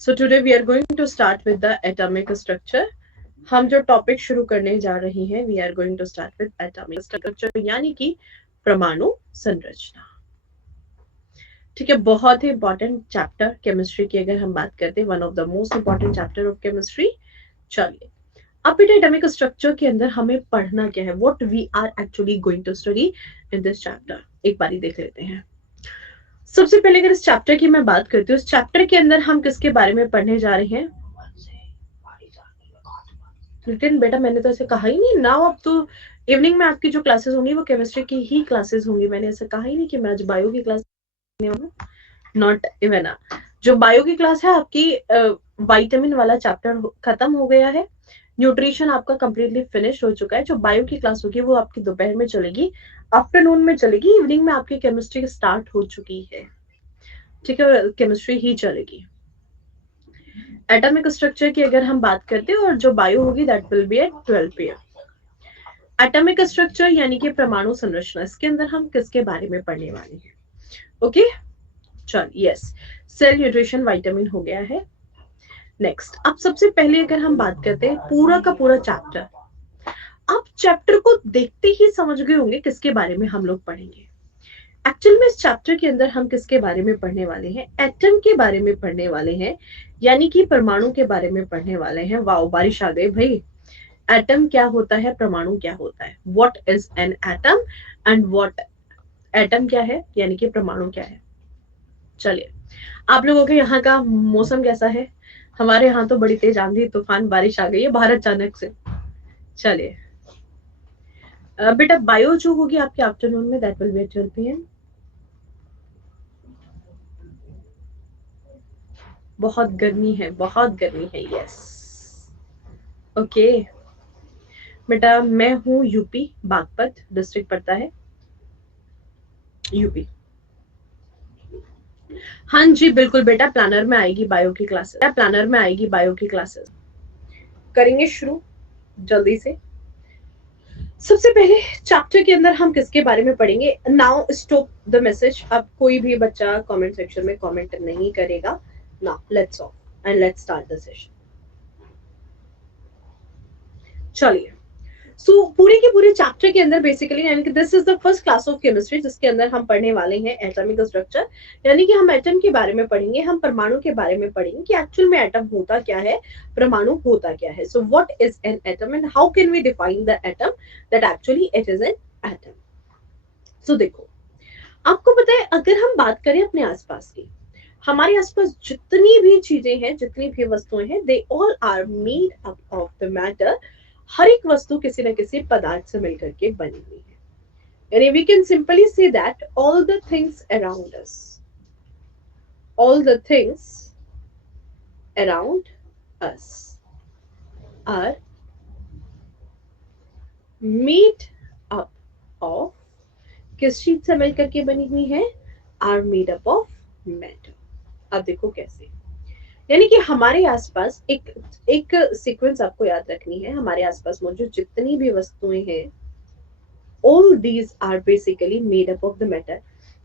So today we are going to start with the atomic structure. हम जो topic शुरू करने जा रहे हैं we are going to start with atomic structure यानी कि परमाणु संरचना. ठीक है, बहुत ही इंपॉर्टेंट चैप्टर केमिस्ट्री की अगर हम बात करते हैं, one of the most important chapter of chemistry. चलिए, अब बेटा एटॉमिक स्ट्रक्चर के अंदर हमें पढ़ना क्या है, what we are actually going to study in this chapter, एक बारी देख लेते हैं. सबसे पहले अगर इस चैप्टर की मैं बात करती हूँ, इस चैप्टर के अंदर हम किसके बारे में पढ़ने जा रहे हैं. लेकिन बेटा मैंने तो ऐसे कहा ही नहीं ना, अब तो इवनिंग में आपकी जो क्लासेस होंगी वो केमिस्ट्री की ही क्लासेस होंगी. मैंने ऐसा कहा ही नहीं कि मैं आज बायो की क्लास नॉट इवन. जो बायो की क्लास है आपकी विटामिन वाला चैप्टर खत्म हो गया है, न्यूट्रिशन आपका कंप्लीटली फिनिश हो चुका है. जो बायो की क्लास होगी वो आपकी दोपहर में चलेगी, आफ्टरनून में चलेगी, इवनिंग में आपकी केमिस्ट्री स्टार्ट हो चुकी है. ठीक है, केमिस्ट्री ही चलेगी. एटॉमिक स्ट्रक्चर की अगर हम बात करते हैं और जो बायो होगी that will be at 12 PM. Atomic structure यानी कि परमाणु संरचना, इसके अंदर हम किसके बारे में पढ़ने वाले हैं. ओके, चल यस, सेल न्यूट्रिशन विटामिन हो गया है. नेक्स्ट, अब सबसे पहले अगर हम बात करते हैं पूरा का पूरा चैप्टर, आप चैप्टर को देखते ही समझ गए होंगे किसके बारे में हम लोग पढ़ेंगे. एक्चुअल में इस चैप्टर के अंदर हम किसके बारे में पढ़ने वाले हैं, एटम के बारे में पढ़ने वाले हैं, यानी कि परमाणु के बारे में पढ़ने वाले हैं. वाओ, बारिश आ गई भाई. एटम क्या होता है, परमाणु क्या होता है, what is an atom and what atom क्या है यानी कि परमाणु क्या है. चलिए, आप लोगों के यहाँ का मौसम कैसा है. हमारे यहाँ तो बड़ी तेज आंधी तूफान बारिश आ गई है बाहर अचानक से. चलिए बेटा, बायो जो होगी आपके आफ्टरनून में that will be at 12 PM. बहुत गर्मी है, बहुत गर्मी है. यस, ओके बेटा, मैं हूँ यूपी, बागपत डिस्ट्रिक्ट पड़ता है यूपी. हाँ जी बिल्कुल बेटा, प्लानर में आएगी बायो की क्लासेस, प्लानर में आएगी बायो की क्लासेस. करेंगे शुरू जल्दी से. सबसे पहले चैप्टर के अंदर हम किसके बारे में पढ़ेंगे. Now stop the message. अब कोई भी बच्चा कमेंट सेक्शन में कमेंट नहीं करेगा. Now let's of and let's start the session. चलिए, सो पूरे के पूरे चैप्टर के अंदर बेसिकली यानी कि this is the first class of chemistry जिसके अंदर हम पढ़ने वाले हैं एटॉमिक स्ट्रक्चर, यानी कि हम एटम के बारे में पढ़ेंगे, हम परमाणु के बारे में पढ़ेंगे कि एक्चुअल में एटम होता क्या है, परमाणु होता क्या है. So what is an atom and how can we define the atom that actually it is an atom. So देखो, आपको पता है अगर हम बात करें अपने आसपास की, हमारे आसपास जितनी भी चीजें हैं, जितनी भी वस्तुएं हैं, they all are made up of the matter. हर एक वस्तु किसी न किसी पदार्थ से मिलकर के बनी हुई है. यानी we can simply say that all the things around us, all the things around us are made up of, किस चीज से मिलकर के बनी हुई है, are made up of matter. अब देखो कैसे, यानी कि हमारे आसपास एक सीक्वेंस आपको याद रखनी है. हमारे आसपास मौजूद जितनी भी वस्तुएं हैं, all these are basically made up of the matter.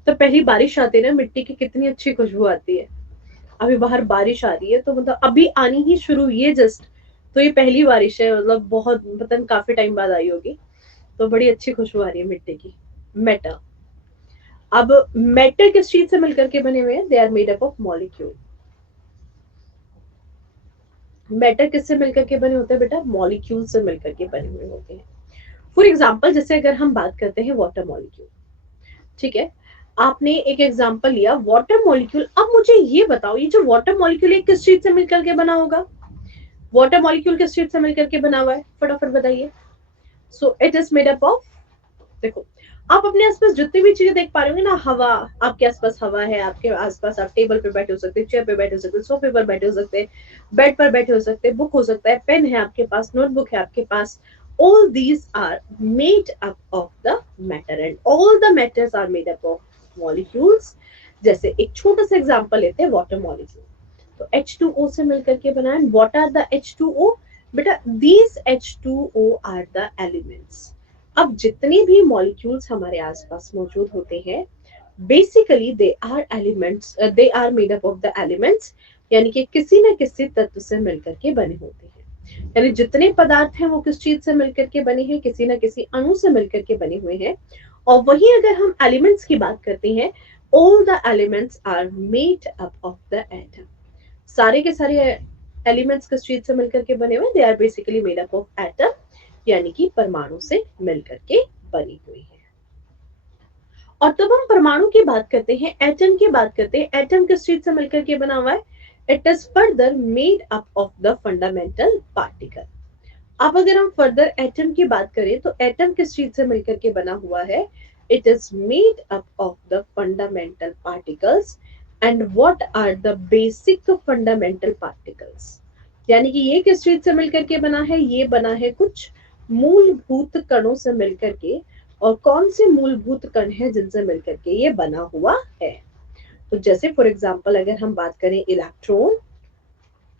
तो पहली बारिश आती है ना, मिट्टी की कितनी अच्छी खुशबू आती है. अभी बाहर बारिश आ रही है तो मतलब अभी आनी ही शुरू हुई है जस्ट, तो ये पहली बारिश है, मतलब बहुत मतलब काफी टाइम बाद आई होगी, तो बड़ी अच्छी खुशबू आ रही है मिट्टी की. मेटर. अब मेटर किस चीज से मिलकर के बने हुए हैं, they are made up of molecule. Matter किससे मिलकर के बने होते हैं बेटा, मॉलिक्यूल से मिलकर के बने हुए होते हैं. फॉर एग्जाम्पल, जैसे अगर हम बात करते हैं वाटर मॉलिक्यूल, ठीक है, आपने एक एग्जाम्पल लिया वाटर मॉलिक्यूल. अब मुझे ये बताओ, ये जो वाटर मॉलिक्यूल है किस चीज से मिलकर के बना होगा, वाटर मॉलिक्यूल किस चीज से मिलकर के बना हुआ है, फटाफट बताइए. So it is made up of, देखो आप अपने आसपास जितनी भी चीजें देख पा रहे होंगे ना, हवा, आपके आसपास हवा है, आपके आसपास आप टेबल पे बैठे हो सकते हैं, चेयर पे बैठे हो सकते हैं, सोफे पर बैठे हो सकते हैं, बेड पर बैठे हो सकते हैं, बुक हो सकता है, पेन है आपके पास, नोटबुक है आपके पास. all these are made up of the matter and all the matters are made up of molecules. जैसे एक छोटा सा एग्जांपल लेते हैं वाटर मॉलिक्यूल, तो H2O से मिलकर के बना है. what are the H2O बेटा, these H2O are the elements. अब जितने भी मॉलिक्यूल्स हमारे आसपास मौजूद होते हैं, basically they are elements, they are made up of the elements, यानी कि किसी न किसी तत्व से मिलकर के बने होते हैं। यानी जितने पदार्थ हैं वो किस चीज से मिलकर के बने हैं, किसी न किसी अणु से मिलकर के बने हुए हैं। और वहीं अगर हम एलिमेंट्स की बात करते हैं, all the elements are made up of the atom. सारे के सारे एलिमेंट्स किस चीज से मिलकर के बने हुए, they are basically made up of atom, यानी कि परमाणु से मिलकर के बनी हुई है। और तब हम परमाणु की बात करते हैं, एटम की बात करते हैं, एटम किस चीज से मिलकर के बना हुआ है, it is further made up of the fundamental particle. अब अगर हम फर्दर एटम की बात करें तो एटम किस चीज से मिलकर के बना हुआ है, it is made up of the fundamental particles. And what are the basic fundamental particles, यानी कि ये किस चीज से मिलकर के बना है, ये बना है कुछ मूलभूत कणों से मिलकर के। और कौन से मूलभूत कण हैं जिनसे मिलकर के ये बना हुआ है, तो जैसे फॉर एग्जांपल अगर हम बात करें इलेक्ट्रॉन,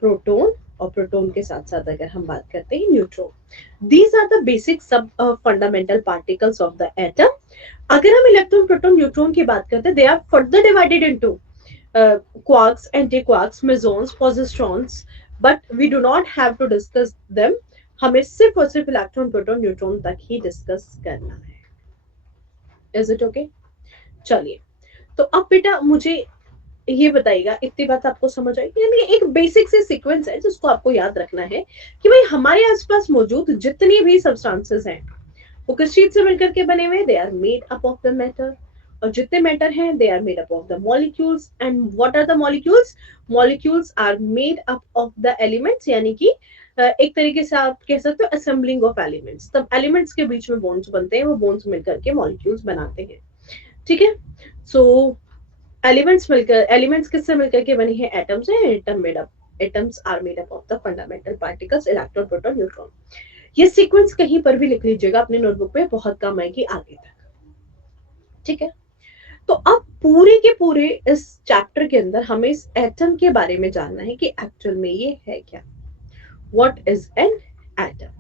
प्रोटॉन, और प्रोटॉन के साथ साथ अगर हम बात करते हैं neutron, these are the basic sub fundamental particles of the atom. अगर हम इलेक्ट्रॉन, प्रोटॉन, न्यूट्रॉन की बात करते हैं, they are further divided into quarks, antiquarks, mesons, positrons, but we do not have to discuss them. हमें सिर्फ और सिर्फ इलेक्ट्रॉन, प्रोटॉन, न्यूट्रॉन तक ही डिस्कस करना है। Is it okay? चलिए, तो अब बेटा मुझे ये बताइएगा, इतनी बात आपको समझ आई? यानी एक बेसिक से सीक्वेंस है जिसको आपको याद रखना है कि भाई हमारे आसपास मौजूद जितनी भी सब्सटेंसेस हैं वो किस चीज से मिलकर के बने हुए, they are made up of the matter. और जितने मैटर हैं they are made up of the molecules. And what are the molecules, molecules are made up of the elements, यानी कि एक तरीके से आप कह सकते हो असेंबलिंग ऑफ एलिमेंट्स। तब एलिमेंट्स के बीच में बॉन्ड्स बनते हैं, वो बॉन्ड्स मिलकर के मॉलिक्यूल्स बनाते हैं। ठीक है, सो एलिमेंट्स किससे मिलकर के बनी है, एटम से। Atoms are made up of the fundamental particles, electron, proton, neutron. ये सीक्वेंस कहीं पर भी लिख लीजिएगा अपनी नोटबुक पे, बहुत काम आएगी आगे तक। ठीक है, तो अब पूरे के पूरे इस चैप्टर के अंदर हमें इस एटम के बारे में जानना है कि एक्चुअल में ये है क्या, what is an atom.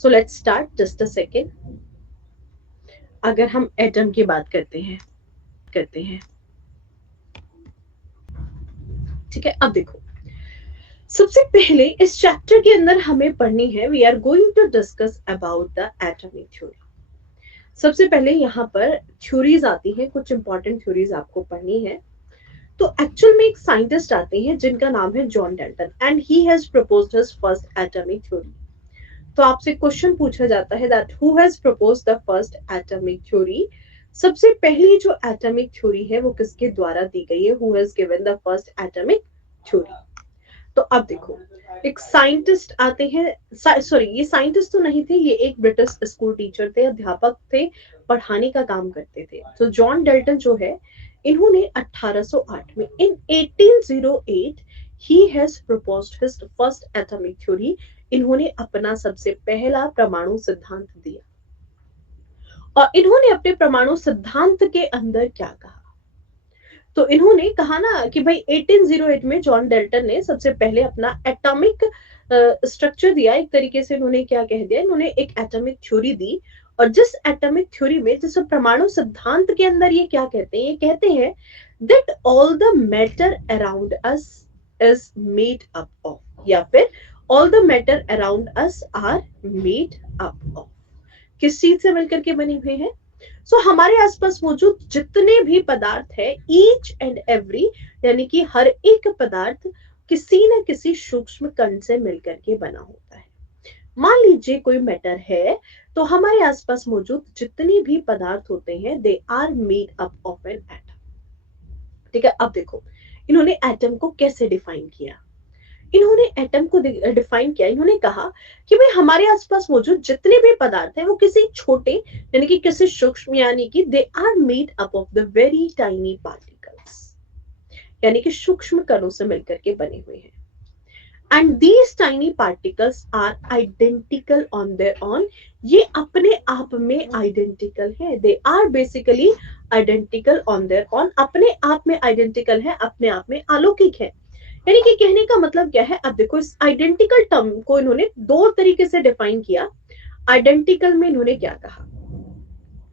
So let's start, just a second. अगर हम एटम की बात करते हैं ठीक है, अब देखो, सबसे पहले इस चैप्टर के अंदर हमें पढ़नी है, we are going to discuss about the atomic theory. सबसे पहले यहाँ पर थ्योरीज आती हैं, कुछ इंपॉर्टेंट थ्योरीज आपको पढ़नी है। तो एक्चुअल में एक साइंटिस्ट आते हैं जिनका नाम है John Dalton, and he has proposed his first atomic theory. तो आपसे क्वेश्चन पूछा जाता है that who has proposed the first atomic theory. सबसे पहली जो एटॉमिक थ्योरी है वो किसके द्वारा दी गई है, who has given the first atomic theory. तो अब देखो, एक साइंटिस्ट आते हैं, सॉरी ये साइंटिस्ट तो नहीं थे, ये एक ब्रिटिश स्कूल टीचर थे, अध्यापक थे, पढ़ाने का काम करते थे। तो जॉन डाल्टन जो है, इन्होंने 1808 में, इन 1808 he has proposed his first atomic theory. इन्होंने अपना सबसे पहला परमाणु सिद्धांत दिया। और इन्होंने अपने परमाणु सिद्धांत के अंदर क्या कहा, तो इन्होंने कहा ना कि भाई 1808 में जॉन डाल्टन ने सबसे पहले अपना एटॉमिक स्ट्रक्चर दिया। एक तरीके से इन्होंने क्या कह दिया, इन्होंने एक एटॉमिक थ्योरी दी। और जिस एटॉमिक थ्योरी में, जिस परमाणु सिद्धांत के अंदर ये क्या कहते हैं, ये कहते हैं that all the matter around us is made up of, या फिर all the matter around us are made up of, किस चीज से मिलकर के बने हुए हैं। सो हमारे आसपास मौजूद जितने भी पदार्थ है, ईच एंड एवरी, यानी कि हर एक पदार्थ किसी न किसी सूक्ष्म कण से मिलकर के बना होता है। मान लीजिए कोई मैटर है, तो हमारे आसपास मौजूद जितने भी पदार्थ होते हैं, they are made up of an atom. ठीक है, अब देखो इन्होंने एटम को कैसे डिफाइन किया। इन्होंने एटम को डिफाइन किया, इन्होंने कहा कि भाई हमारे आसपास मौजूद जितने भी पदार्थ हैं वो किसी छोटे, यानी कि किसी सूक्ष्म, यानी कि they are made up of the very tiny particles, यानी कि सूक्ष्म कणों से मिलकर के बने हुए हैं। And these tiny particles are identical on their own, ये अपने आप में आइडेंटिकल है, they are basically identical on their own, अपने आप में आइडेंटिकल है, अपने आप में अलौकिक है। यानी कि कहने का मतलब क्या है, अब देखो इस आइडेंटिकल टर्म को इन्होंने दो तरीके से डिफाइन किया। आइडेंटिकल में इन्होंने क्या कहा,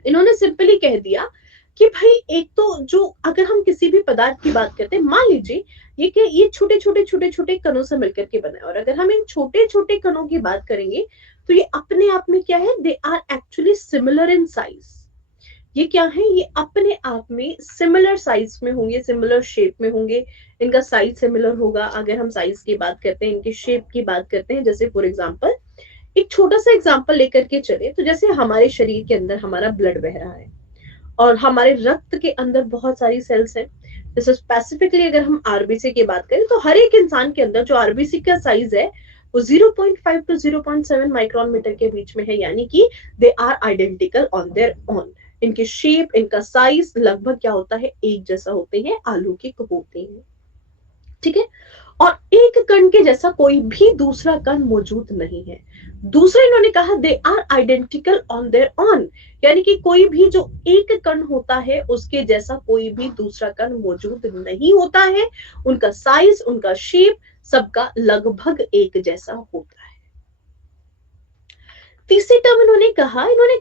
इन्होंने सिंपली कह दिया कि भाई एक तो जो अगर हम किसी भी पदार्थ की बात करते हैं, मान लीजिए ये छोटे-छोटे कणों से मिलकर के बना है, और अगर हम इन छोटे-छोटे कणों की बात करेंगे तो ये अपने आप में क्या है, they are actually similar in size. ये क्या है, ये अपने आप में सिमिलर साइज में होंगे, सिमिलर शेप में होंगे, इनका साइज सिमिलर होगा। अगर हम साइज की बात करते हैं, इनकी शेप की बात करते हैं, जैसे फॉर एग्जांपल एक छोटा सा एग्जांपल लेकर के चले तो जैसे हमारे शरीर के अंदर हमारा ब्लड बह रहा है और हमारे रक्त के अंदर बहुत सारी सेल्स हैं। जैसे स्पेसिफिकली अगर हम आरबीसी की बात करें तो हर एक इंसान के अंदर जो आरबीसी का साइज है वो 0.5 टू 0.7 माइक्रोन मीटर के बीच में है, यानी कि they are identical on their own. इनकी शेप, इनका साइज लगभग क्या होता है, एक जैसा होते हैं, आलू के होते हैं। ठीक है, और एक कण के जैसा कोई भी दूसरा कण मौजूद नहीं है। दूसरा इन्होंने कहा they are identical on their own, यानी कि कोई भी जो एक कण होता है उसके जैसा कोई भी दूसरा कण मौजूद नहीं होता है। उनका साइज, उनका शेप सबका लगभग एक जैसा होता है। तीसरी टर्म इन्होंने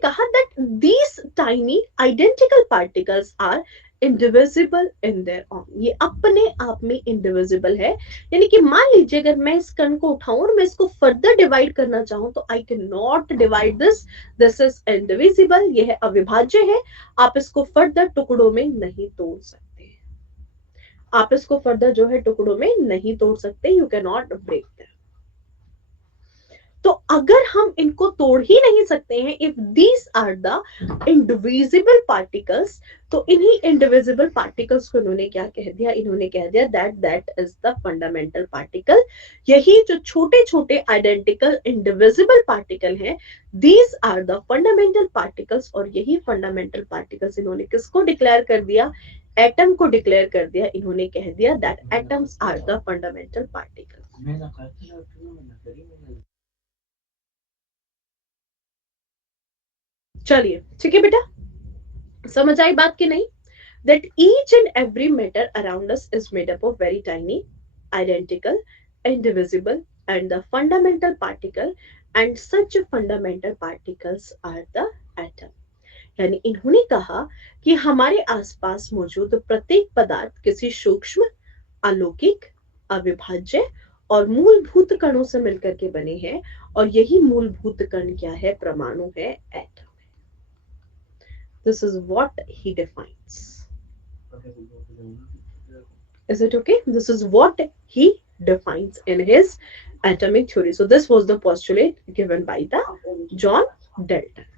कहा that these tiny identical particles are indivisible in their own. ये अपने आप में इंडिविजिबल है, यानी कि मान लीजिए अगर मैं इस कण को उठाऊं और मैं इसको फर्दर डिवाइड करना चाहूं तो I can not divide this is indivisible, ये है अविभाज्य है। आप इसको फर्दर टुकड़ों में नहीं तोड़ सकते, आप इसको फर्दर जो है टुकड़ों में नहीं तोड़ सकते, you can not break them. तो अगर हम इनको तोड़ ही नहीं सकते हैं, if these are the indivisible particles, तो इन्हीं इंडिविजिबल पार्टिकल्स को इन्होंने क्या कह दिया, इन्होंने कह दिया that is the fundamental particle. यही जो छोटे छोटे आइडेंटिकल इंडिविजिबल पार्टिकल हैं, these are the fundamental particles. और यही फंडामेंटल पार्टिकल्स इन्होंने किसको डिक्लेयर कर दिया, एटम को डिक्लेयर कर दिया। इन्होंने कह दिया that atoms are the fundamental particles. चलिए ठीक है बेटा, समझ आई बात की नहीं? That each and every matter around us is made up of very tiny, identical, indivisible, and the fundamental particle, and such fundamental particles are the atom. यानी इन्होंने कहा कि हमारे आसपास मौजूद प्रत्येक पदार्थ किसी सूक्ष्म, अलौकिक, अविभाज्य और मूलभूत कणों से मिलकर के बने हैं, और यही मूलभूत कण क्या है, परमाणु है, atom. This is what he defines. Is it okay? This is what he defines in his atomic theory. So this was the postulate given by the John Dalton.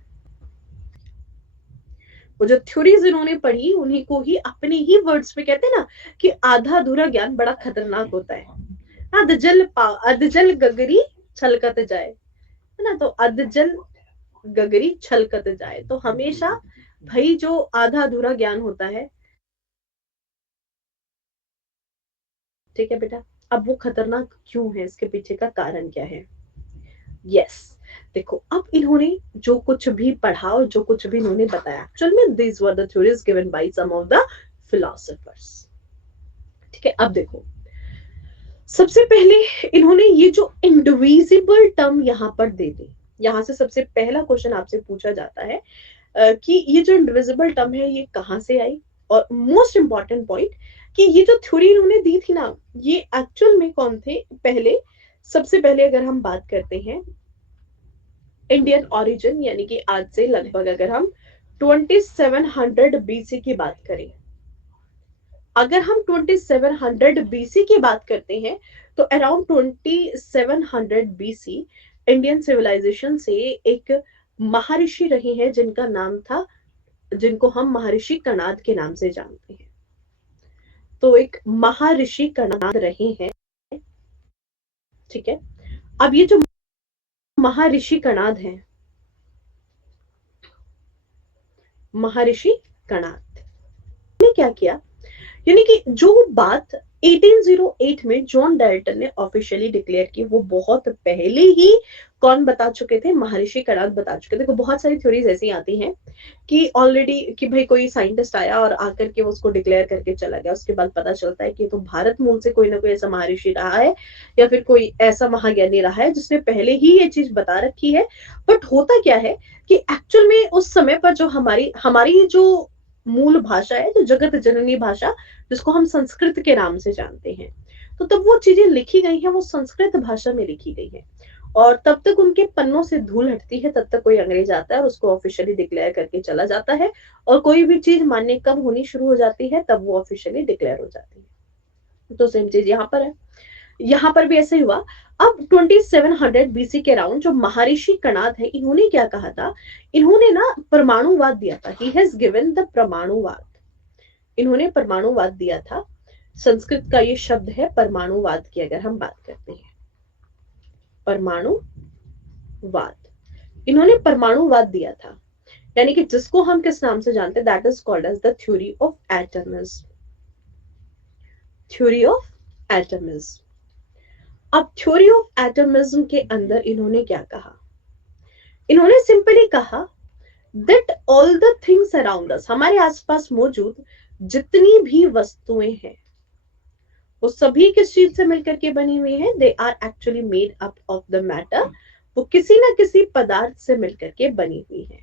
वो जो थ्योरीज इन्होंने पढ़ी उन्हीं को ही अपने ही वर्ड्स में कहते हैं ना कि आधा अधूरा ज्ञान बड़ा खतरनाक होता है। अधजल गगरी छलकत जाए, है ना, तो अधजल गगरी छलकत जाए, तो हमेशा भाई जो आधा अधूरा ज्ञान होता है, ठीक है बेटा, अब वो खतरनाक क्यों है, इसके पीछे का कारण क्या है? यस, देखो अब इन्होंने जो कुछ भी पढ़ा और जो कुछ भी इन्होंने बताया, एक्चुअल में these were the theories given by some of the philosophers. ठीक है, अब देखो सबसे पहले इन्होंने ये जो इंडिविजिबल टर्म यहाँ पर दे दी, यहाँ से सबसे पहला क्वेश्चन आपसे पूछा जाता है कि ये जो इंडिविजिबल टर्म है ये कहाँ से आई, और मोस्ट इंपॉर्टेंट पॉइंट कि ये जो थ्योरी इन्होंने दी थी ना, ये एक्चुअल में कौन थे पहले। सबसे पहले अगर हम बात करते हैं इंडियन ओरिजिन, यानी कि आज से लगभग अगर हम 2700 बीसी की बात करें, अगर हम 2700 बीसी की बात करते हैं तो अराउंड 2700 बीसी इंडियन सिविलाइजेशन से एक महर्षि रहे हैं जिनका नाम था, जिनको हम महर्षि कणाद के नाम से जानते हैं। तो एक महर्षि कणाद रहे हैं, ठीक है। अब ये जो महर्षि कणाद हैं, महर्षि कणाद ने क्या किया, यानी कि जो बात 1808 में जॉन डाल्टन ने ऑफिशियली डिक्लेयर की, वो बहुत पहले ही कौन बता चुके थे, महर्षि कणाद बता चुके थे। देखो बहुत सारी थ्योरीज ऐसी आती हैं कि ऑलरेडी कि भाई कोई साइंटिस्ट आया और आकर के उसको डिक्लेयर करके चला गया, उसके बाद पता चलता है कि तो भारत मूल से कोई ना कोई ऐसा महर्षि रहा है या फिर कोई ऐसा महाज्ञानी रहा है जिसने पहले ही ये चीज बता रखी है। बट होता क्या है कि एक्चुअल में उस समय पर जो हमारी जो मूल भाषा है, जो जगत जननी भाषा जिसको हम संस्कृत के नाम से जानते हैं। तो तब वो चीजें लिखी गई हैं वो संस्कृत भाषा में लिखी गई है, और तब तक उनके पन्नों से धूल हटती है, तब तक कोई अंग्रेज आता है और उसको ऑफिशियली डिक्लेयर करके चला जाता है, और कोई भी चीज मान्य कब होनी शुरू हो जाती है, तब वो ऑफिशियली डिक्लेयर हो जाती है। तो सेम चीज यहाँ पर है, यहाँ पर भी ऐसे हुआ। अब 2700 बीसी के अराउंड जो महर्षि कणाद है, इन्होंने क्या कहा था, इन्होंने ना परमाणुवाद दिया था। ही हैज गिवन द परमाणुवाद, इन्होंने परमाणुवाद दिया था। संस्कृत का ये शब्द है परमाणुवाद की, अगर हम बात करते हैं परमाणुवाद, इन्होंने परमाणुवाद दिया था, यानी कि जिसको हम किस नाम से जानते हैं, that is called as the theory of atoms, theory of atoms. अब थ्योरी ऑफ एटमिज्म के अंदर इन्होंने क्या कहा, इन्होंने सिंपली कहा that all the things around us, हमारे आसपास मौजूद जितनी भी वस्तुएं हैं वो सभी किस चीज से मिलकर के बनी हुई है, they are actually made up of the matter, वो किसी ना किसी पदार्थ से मिलकर के बनी हुई है।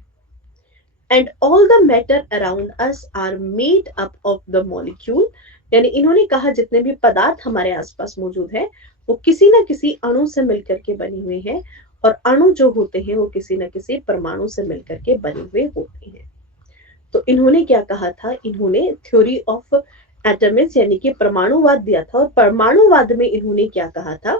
And all the matter around us are made up of the molecule, यानी इन्होंने कहा जितने भी पदार्थ हमारे आसपास मौजूद है वो किसी ना किसी अणु से मिलकर के बनी हुई है, और अणु जो होते हैं वो किसी ना किसी परमाणु से मिलकर के बने हुए होते हैं। तो इन्होंने क्या कहा था, इन्होंने थ्योरी ऑफ एटम्स यानी कि परमाणुवाद दिया था। और परमाणुवाद में इन्होंने क्या कहा था,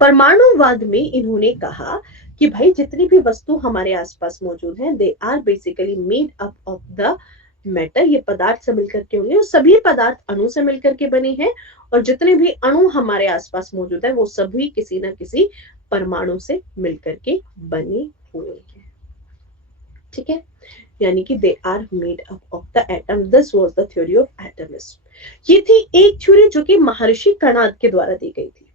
परमाणुवाद में इन्होंने कहा कि भाई जितनी भी वस्तु हमारे आसपास मौजूद है, they are basically made up of the matter, ये पदार्थ से मिलकर के होंगे, और सभी पदार्थ अणु से मिलकर के बने हैं, और जितने भी अणु हमारे आसपास मौजूद है वो सभी किसी ना किसी परमाणु से मिलकर के बने हुए हैं। ठीक है, यानी कि they are made up of the atom, this was the theory of atoms. ये थी एक थ्योरी जो कि महर्षि कणाद के द्वारा दी गई थी।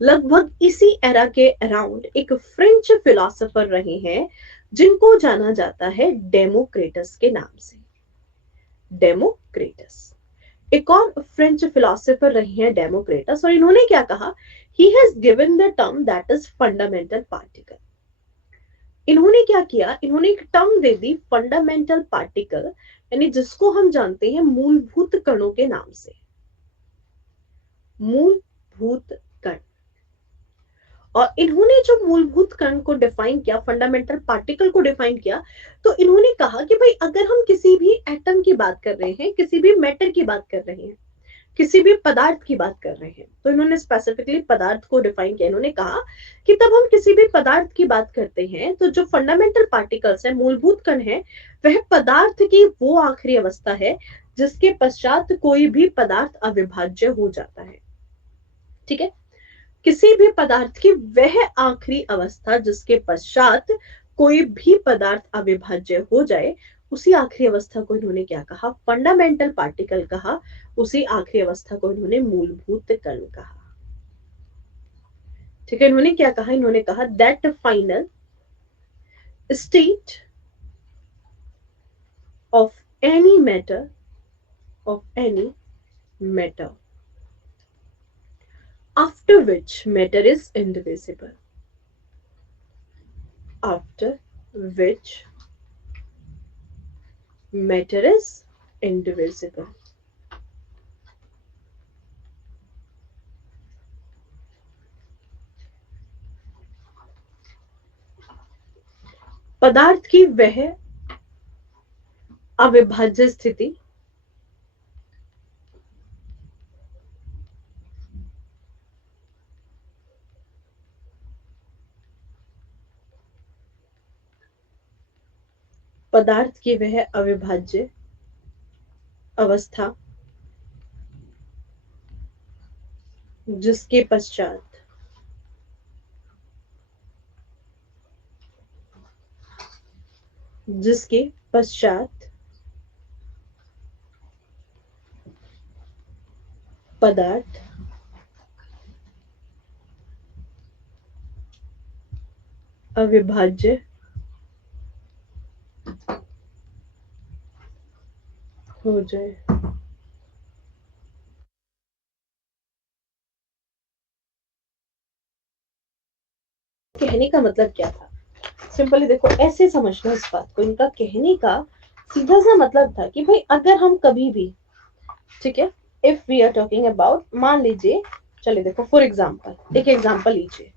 लगभग इसी एरा के अराउंड एक फ्रेंच फिलोसोफर रहे हैं जिनको जाना जाता है डेमोक्रेटस के नाम से। डेमोक्रेटस एक और फ्रेंच फिलोसोफर रहे हैं डेमोक्रेटस, और इन्होंने क्या कहा, he has given the term that is fundamental particle. इन्होंने क्या किया, इन्होंने एक टर्म दे दी फंडामेंटल पार्टिकल, यानी जिसको हम जानते हैं मूलभूत कणों के नाम से, मूलभूत कण। और इन्होंने जो मूलभूत कण को डिफाइन किया, फंडामेंटल पार्टिकल को डिफाइन किया, तो इन्होंने कहा कि भाई अगर हम किसी भी एटम की बात कर रहे हैं, किसी भी मैटर की बात कर रहे हैं, किसी भी पदार्थ की बात कर रहे हैं, तो इन्होंने स्पेसिफिकली पदार्थ को डिफाइन किया। इन्होंने कहा कि तब हम किसी भी पदार्थ की बात करते हैं तो जो फंडामेंटल पार्टिकल्स है, मूलभूत कण है, वह पदार्थ की वो आखिरी अवस्था है जिसके पश्चात कोई भी पदार्थ अविभाज्य हो जाता है। ठीक है, किसी भी पदार्थ की वह आखिरी अवस्था जिसके पश्चात कोई भी पदार्थ अविभाज्य हो जाए, उसी आखिरी अवस्था को इन्होंने क्या कहा, फंडामेंटल पार्टिकल कहा। उसी आखिरी अवस्था को इन्होंने मूलभूत कण कहा। ठीक है, इन्होंने क्या कहा, इन्होंने कहा that final state of any matter, of any matter after which matter is indivisible, after which matter is indivisible। पदार्थ की वह अविभाज्य स्थिति पदार्थ की वह अविभाज्य अवस्था जिसके पश्चात पदार्थ अविभाज्य हो जाए। कहने का मतलब क्या था, सिंपली देखो, ऐसे समझना इस बात को, इनका कहने का सीधा सा मतलब था कि भाई अगर हम कभी भी, ठीक है, if we are talking about, मान लीजिए, चलिए देखो फॉर एग्जांपल, एक एग्जांपल लीजिए,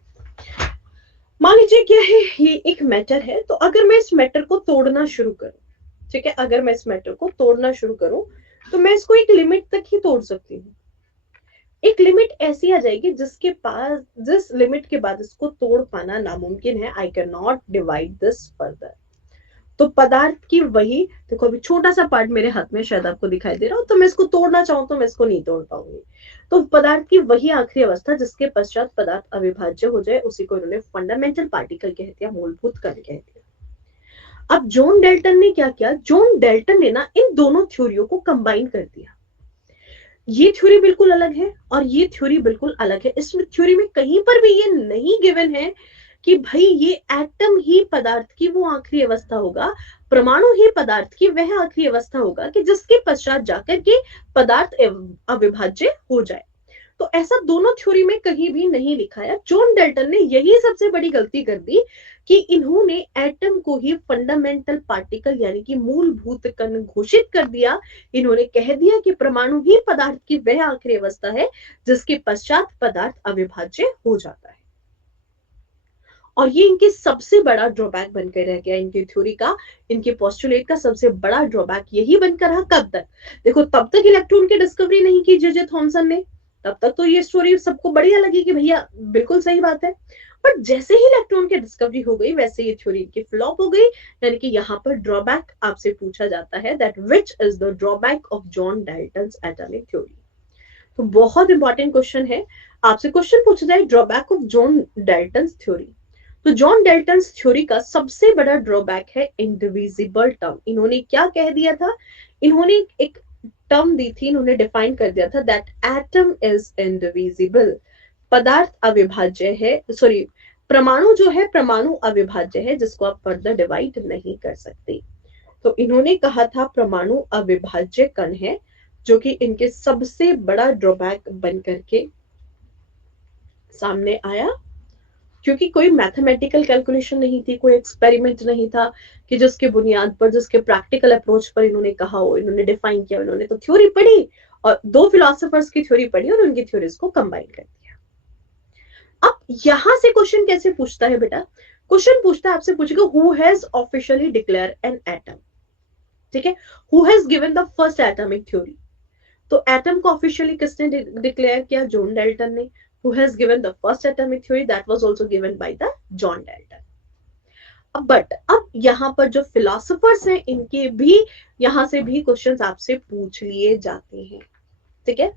मान लीजिए क्या है, ये एक मैटर है, तो अगर मैं इस मैटर को तोड़ना शुरू करूं, ठीक है, अगर मैं इस मैटर को तोड़ना शुरू करूं तो मैं इसको एक लिमिट तक ही तोड़ सकती हूँ। एक लिमिट ऐसी आ जाएगी जिसके पास, जिस लिमिट के बाद इसको तोड़ पाना नामुमकिन है। I can not divide this further. तो पदार्थ की वही, देखो अभी छोटा सा पार्ट मेरे हाथ में शायद आपको दिखाई दे रहा हो, तो मैं इसको तोड़ना चाहूं तो मैं इसको नहीं तोड़ पाऊंगी। तो पदार्थ की वही आखिरी अवस्था जिसके पश्चात पदार्थ अविभाज्य हो जाए, उसी को इन्होंने फंडामेंटल पार्टिकल कहते हैं, मूलभूत कण कहते हैं। अब जॉन डेल्टन ने क्या किया, जॉन डेल्टन ने ना इन दोनों थ्योरियों को कंबाइन कर दिया। ये थ्योरी बिल्कुल अलग है और ये थ्योरी बिल्कुल अलग है। इस थ्योरी में कहीं पर भी ये नहीं गिवन है कि भाई ये एटम ही पदार्थ की वो आखिरी अवस्था होगा, परमाणु ही पदार्थ की वह आखिरी अवस्था होगा कि जिसके पश्चात जाकर के पदार्थ अविभाज्य हो जाए। तो ऐसा दोनों थ्योरी में कहीं भी नहीं लिखा है। जॉन डेल्टन ने यही सबसे बड़ी गलती कर दी कि इन्होंने एटम को ही फंडामेंटल पार्टिकल यानी कि मूलभूत कण घोषित कर दिया। इन्होंने कह दिया कि परमाणु ही पदार्थ की वह आखिरी अवस्था है जिसके पश्चात पदार्थ अविभाज्य हो जाता है। और ये इनकी सबसे बड़ा ड्रॉबैक बनकर रह गया, इनकी थ्योरी का, इनके पोस्टुलेट का सबसे बड़ा ड्रॉबैक यही बनकर रहा। कब तक, देखो तब तक इलेक्ट्रॉन की डिस्कवरी नहीं की जे थॉमसन ने, तब तक तो ये स्टोरी सबको बढ़िया लगी कि भैया बिल्कुल सही बात है। बट जैसे ही इलेक्ट्रॉन की डिस्कवरी हो गई वैसे ये थ्योरी इनकी फ्लॉप हो गई। यानी कि यहाँ पर ड्रॉबैक आपसे पूछा जाता है that which is the drawback of John Dalton's atomic theory. तो बहुत इंपॉर्टेंट क्वेश्चन है, आपसे क्वेश्चन पूछा जाए drawback of John Dalton's theory. तो जॉन डेल्टन्स थ्योरी का सबसे बड़ा ड्रॉबैक है इंडिविजिबल टर्म। इन्होंने क्या कह दिया था, इन्होंने एक टर्म दी थी, इन्होंने डिफाइन कर दिया था दैट एटम इज इंडिविजिबल, पदार्थ अविभाज्य है, सॉरी परमाणु जो है, परमाणु अविभाज्य है जिसको आप फर्दर डिवाइड नहीं कर सकते। तो इन्होंने कहा था परमाणु अविभाज्य कण है, जो कि इनके सबसे बड़ा ड्रॉबैक बन करके सामने आया, क्योंकि कोई मैथमेटिकल कैलकुलेशन नहीं थी, कोई एक्सपेरिमेंट नहीं था कि जिसके बुनियाद पर, जिसके प्रैक्टिकल अप्रोच पर इन्होंने कहा हो, इन्होंने डिफाइन किया, इन्होंने तो थ्योरी पढ़ी और दो फिलोसोफर्स की थ्योरी पढ़ी और उनकी थ्योरीज को कंबाइन कर दिया। अब यहां से क्वेश्चन कैसे पूछता है बेटा, क्वेश्चन पूछता है, आपसे पूछेगा who has officially declare N atom, ठीक है, who has given the first atomic theory. तो एटम को ऑफिशियली किसने डिक्लेयर किया, जॉन डाल्टन ने। Who has given the first atomic theory, that was also given by the John Dalton. But अब यहाँ पर जो फिलोसोफर्स हैं इनके भी यहां से भी क्वेश्चंस आपसे पूछ लिए जाते हैं, ठीक है,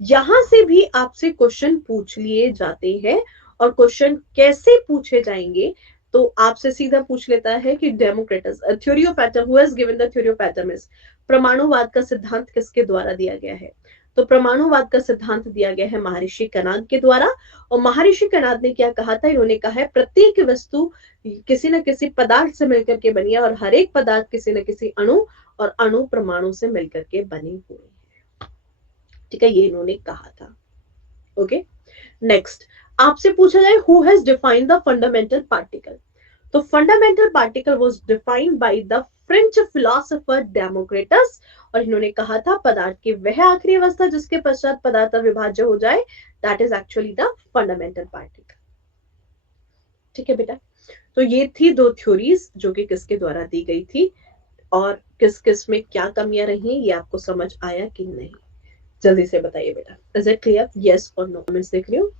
यहां से भी आपसे क्वेश्चन पूछ लिए जाते हैं। और क्वेश्चन कैसे पूछे जाएंगे, तो आपसे सीधा पूछ लेता है कि Democritus theory of atom, who has given the theory of atom is, परमाणुवाद का सिद्धांत किसके द्वारा दिया गया है। तो परमाणुवाद का सिद्धांत दिया गया है महर्षि कनाद के द्वारा। और महर्षि कनाद ने क्या कहा था, इन्होंने कहा है प्रत्येक वस्तु किसी न किसी पदार्थ से मिलकर के बनी है और हर एक पदार्थ किसी न किसी अणु और अणु परमाणु से मिलकर के बने हुए हैं, ठीक है, ये इन्होंने कहा था। ओके, नेक्स्ट आपसे पूछा जाए who has defined the fundamental particle. तो fundamental particle was defined by the French philosopher Democritus. और इन्होंने कहा था पदार्थ की वह आखिरी अवस्था जिसके पश्चात पदार्थ अविभाज्य हो जाए, that is actually the fundamental particle, ठीक है बेटा। तो ये थी दो थ्योरीज जो कि किसके द्वारा दी गई थी और किस किस में क्या कमियां रही, ये आपको समझ आया कि नहीं, जल्दी से बताइए बेटा, इज इट क्लियर, यस और नो, कमेंट्स देख रही हूँ।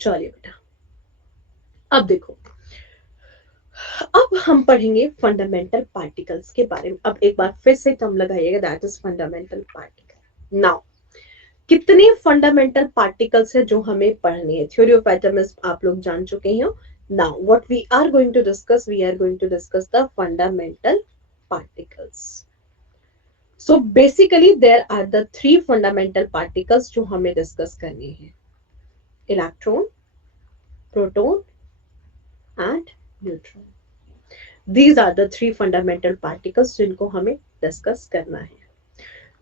चलिए बेटा, अब देखो, अब हम पढ़ेंगे फंडामेंटल पार्टिकल्स के बारे में। अब एक बार फिर से टर्म लगाइएगा, that is fundamental particle. Now कितने फंडामेंटल पार्टिकल्स है जो हमें पढ़ने हैं, थ्योरी ऑफ एटम्स आप लोग जान चुके हैं। Now what we are going to discuss, we are going to discuss the fundamental particles. So basically there are the three fundamental particles जो हमें डिस्कस करने हैं, electron, proton and neutron. These are the three fundamental particles जिनको हमें discuss करना है।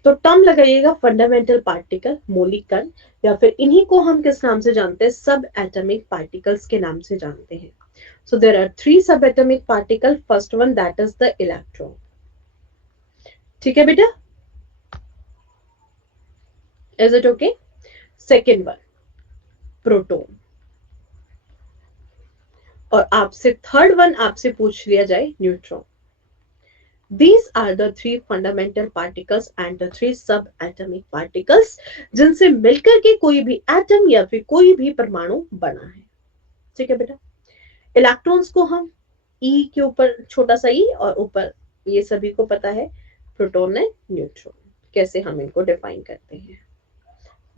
तो term लगाइएगा फंडामेंटल पार्टिकल, मौलिक कण, या फिर इन्हीं को हम किस नाम से जानते हैं, सब एटॉमिक पार्टिकल्स के नाम से जानते हैं। So there are 3 subatomic particles. First one, that is the electron. ठीक है बेटा? Is it okay? Second one, proton. और आपसे थर्ड वन आपसे पूछ लिया जाए neutron. These are the 3 fundamental particles and the 3 subatomic particles जिनसे मिलकर के कोई भी एटम या फिर कोई भी परमाणु बना है. ठीक है बेटा? इलेक्ट्रॉन्स को हम ई के ऊपर छोटा सा ई और ऊपर ये सभी को पता है प्रोटॉन एंड न्यूट्रॉन. कैसे हम इनको डिफाइन करते हैं.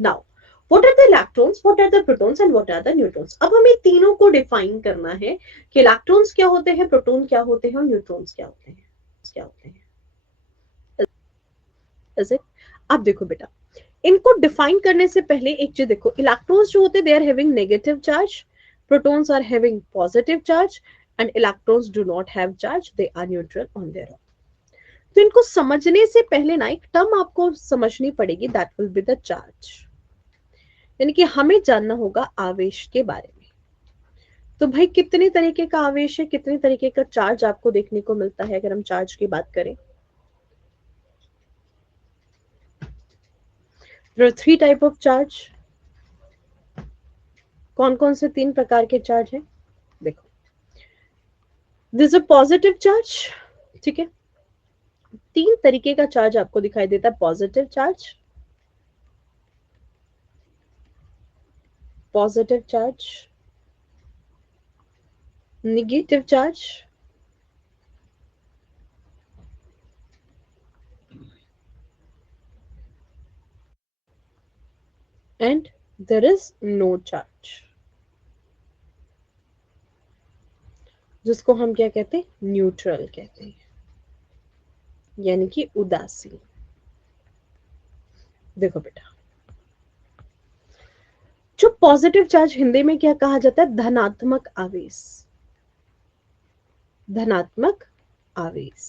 Now what are the electrons, what are the protons and what are the neutrons. अब हमें तीनों को डिफाइन करना है कि इलेक्ट्रॉन्स क्या होते हैं, प्रोटॉन क्या होते हैं और न्यूट्रॉन्स क्या होते हैं. Is it? अब देखो बेटा, इनको डिफाइन करने से पहले एक चीज देखो. इलेक्ट्रॉन्स जो होते हैं they are having negative charge, protons are having positive charge and electrons do not have charge, they are neutral on their own. तो इनको समझने से पहले ना एक टर्म आपको समझनी पड़ेगी, that will be the charge. यानी कि हमें जानना होगा आवेश के बारे में. तो भाई कितने तरीके का आवेश है, कितने तरीके का चार्ज आपको देखने को मिलता है अगर हम चार्ज की बात करें. There are 3 type of charge. कौन कौन से 3 प्रकार के चार्ज हैं देखो. This a positive charge. ठीक है, 3 तरीके का चार्ज आपको दिखाई देता है. Positive charge, positive charge, negative charge and there is no charge, जिसको हम क्या कहते हैं, न्यूट्रल कहते हैं, यानी कि उदासीन. देखो बेटा, जो पॉजिटिव चार्ज हिंदी में क्या कहा जाता है, धनात्मक आवेश. धनात्मक आवेश.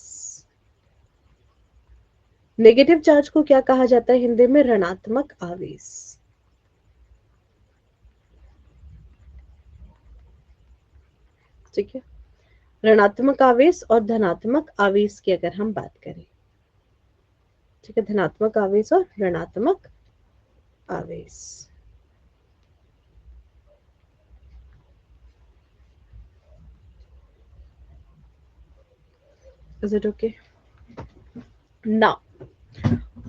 नेगेटिव चार्ज को क्या कहा जाता है हिंदी में, ऋणात्मक आवेश. ठीक है, ऋणात्मक आवेश और धनात्मक आवेश की अगर हम बात करें. ठीक है, धनात्मक आवेश और ऋणात्मक आवेश. Is it okay? Now,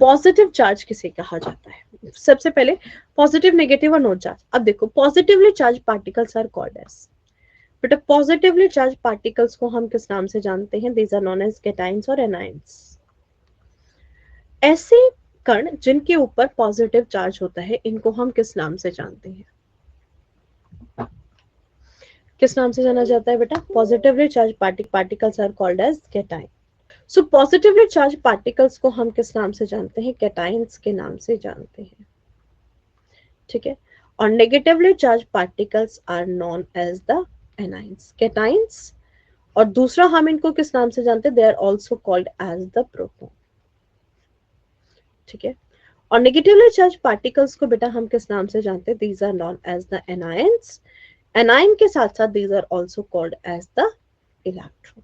positive charge किसे कहा जाता है. सबसे पहले पॉजिटिव, नेगेटिव और नो चार्ज. अब देखो, positively charge particles are called as. बेटा पॉजिटिवली चार्ज पार्टिकल्स को हम किस नाम से जानते हैं, these are known as cations और एनाइंस. ऐसे कण जिनके ऊपर पॉजिटिव चार्ज होता है इनको हम किस नाम से जानते हैं, किस नाम से जाना जाता है बेटा, positively charge particles are called as cation. So positively charge particles को हम किस नाम से जानते हैं, कैटाइंस के नाम से जानते हैं. ठीक है, और negatively charge particles are known as the anions, cations. और दूसरा हम इनको किस नाम से जानते हैं, they are also called as the proton. ठीक है, और नेगेटिवली चार्ज पार्टिकल्स को बेटा हम किस नाम से जानते हैं, these are known as the anions. Anion के साथ साथ these are also called as the electron.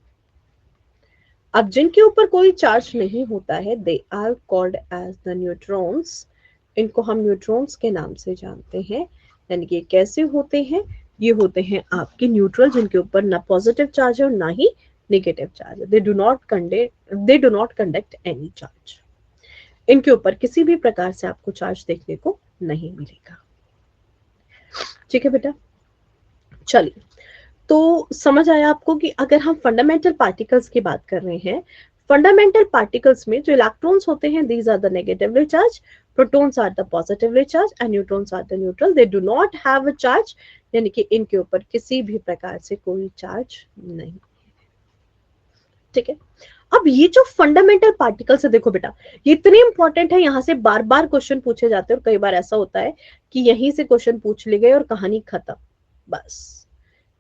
अब जिनके ऊपर कोई चार्ज नहीं होता है, they are called as the neutrons. इनको हम न्यूट्रॉन्स के नाम से जानते हैं. यानी कि कैसे होते हैं, ये होते हैं आपके न्यूट्रल जिनके ऊपर ना पॉजिटिव चार्ज है और ना ही नेगेटिव चार्ज है. दे do not conduct any charge. इनके ऊपर किसी भी प्रकार से आपको चार्ज देखने को नहीं मिलेगा. ठीक है बेटा, चलिए. तो समझ आया आपको कि अगर हम फंडामेंटल पार्टिकल्स की बात कर रहे हैं, फंडामेंटल पार्टिकल्स में जो इलेक्ट्रॉन्स होते हैं, these are the negatively charge, protons are the positively charge and neutrons are the neutral. They do not have a charge, यानी कि इनके ऊपर किसी भी प्रकार से कोई चार्ज नहीं. ठीक है, अब ये जो फंडामेंटल पार्टिकल्स है, देखो बेटा ये इतने इंपॉर्टेंट है, यहां से बार बार क्वेश्चन पूछे जाते हैं. और कई बार ऐसा होता है कि यहीं से क्वेश्चन पूछ लिए गए और कहानी खत्म. बस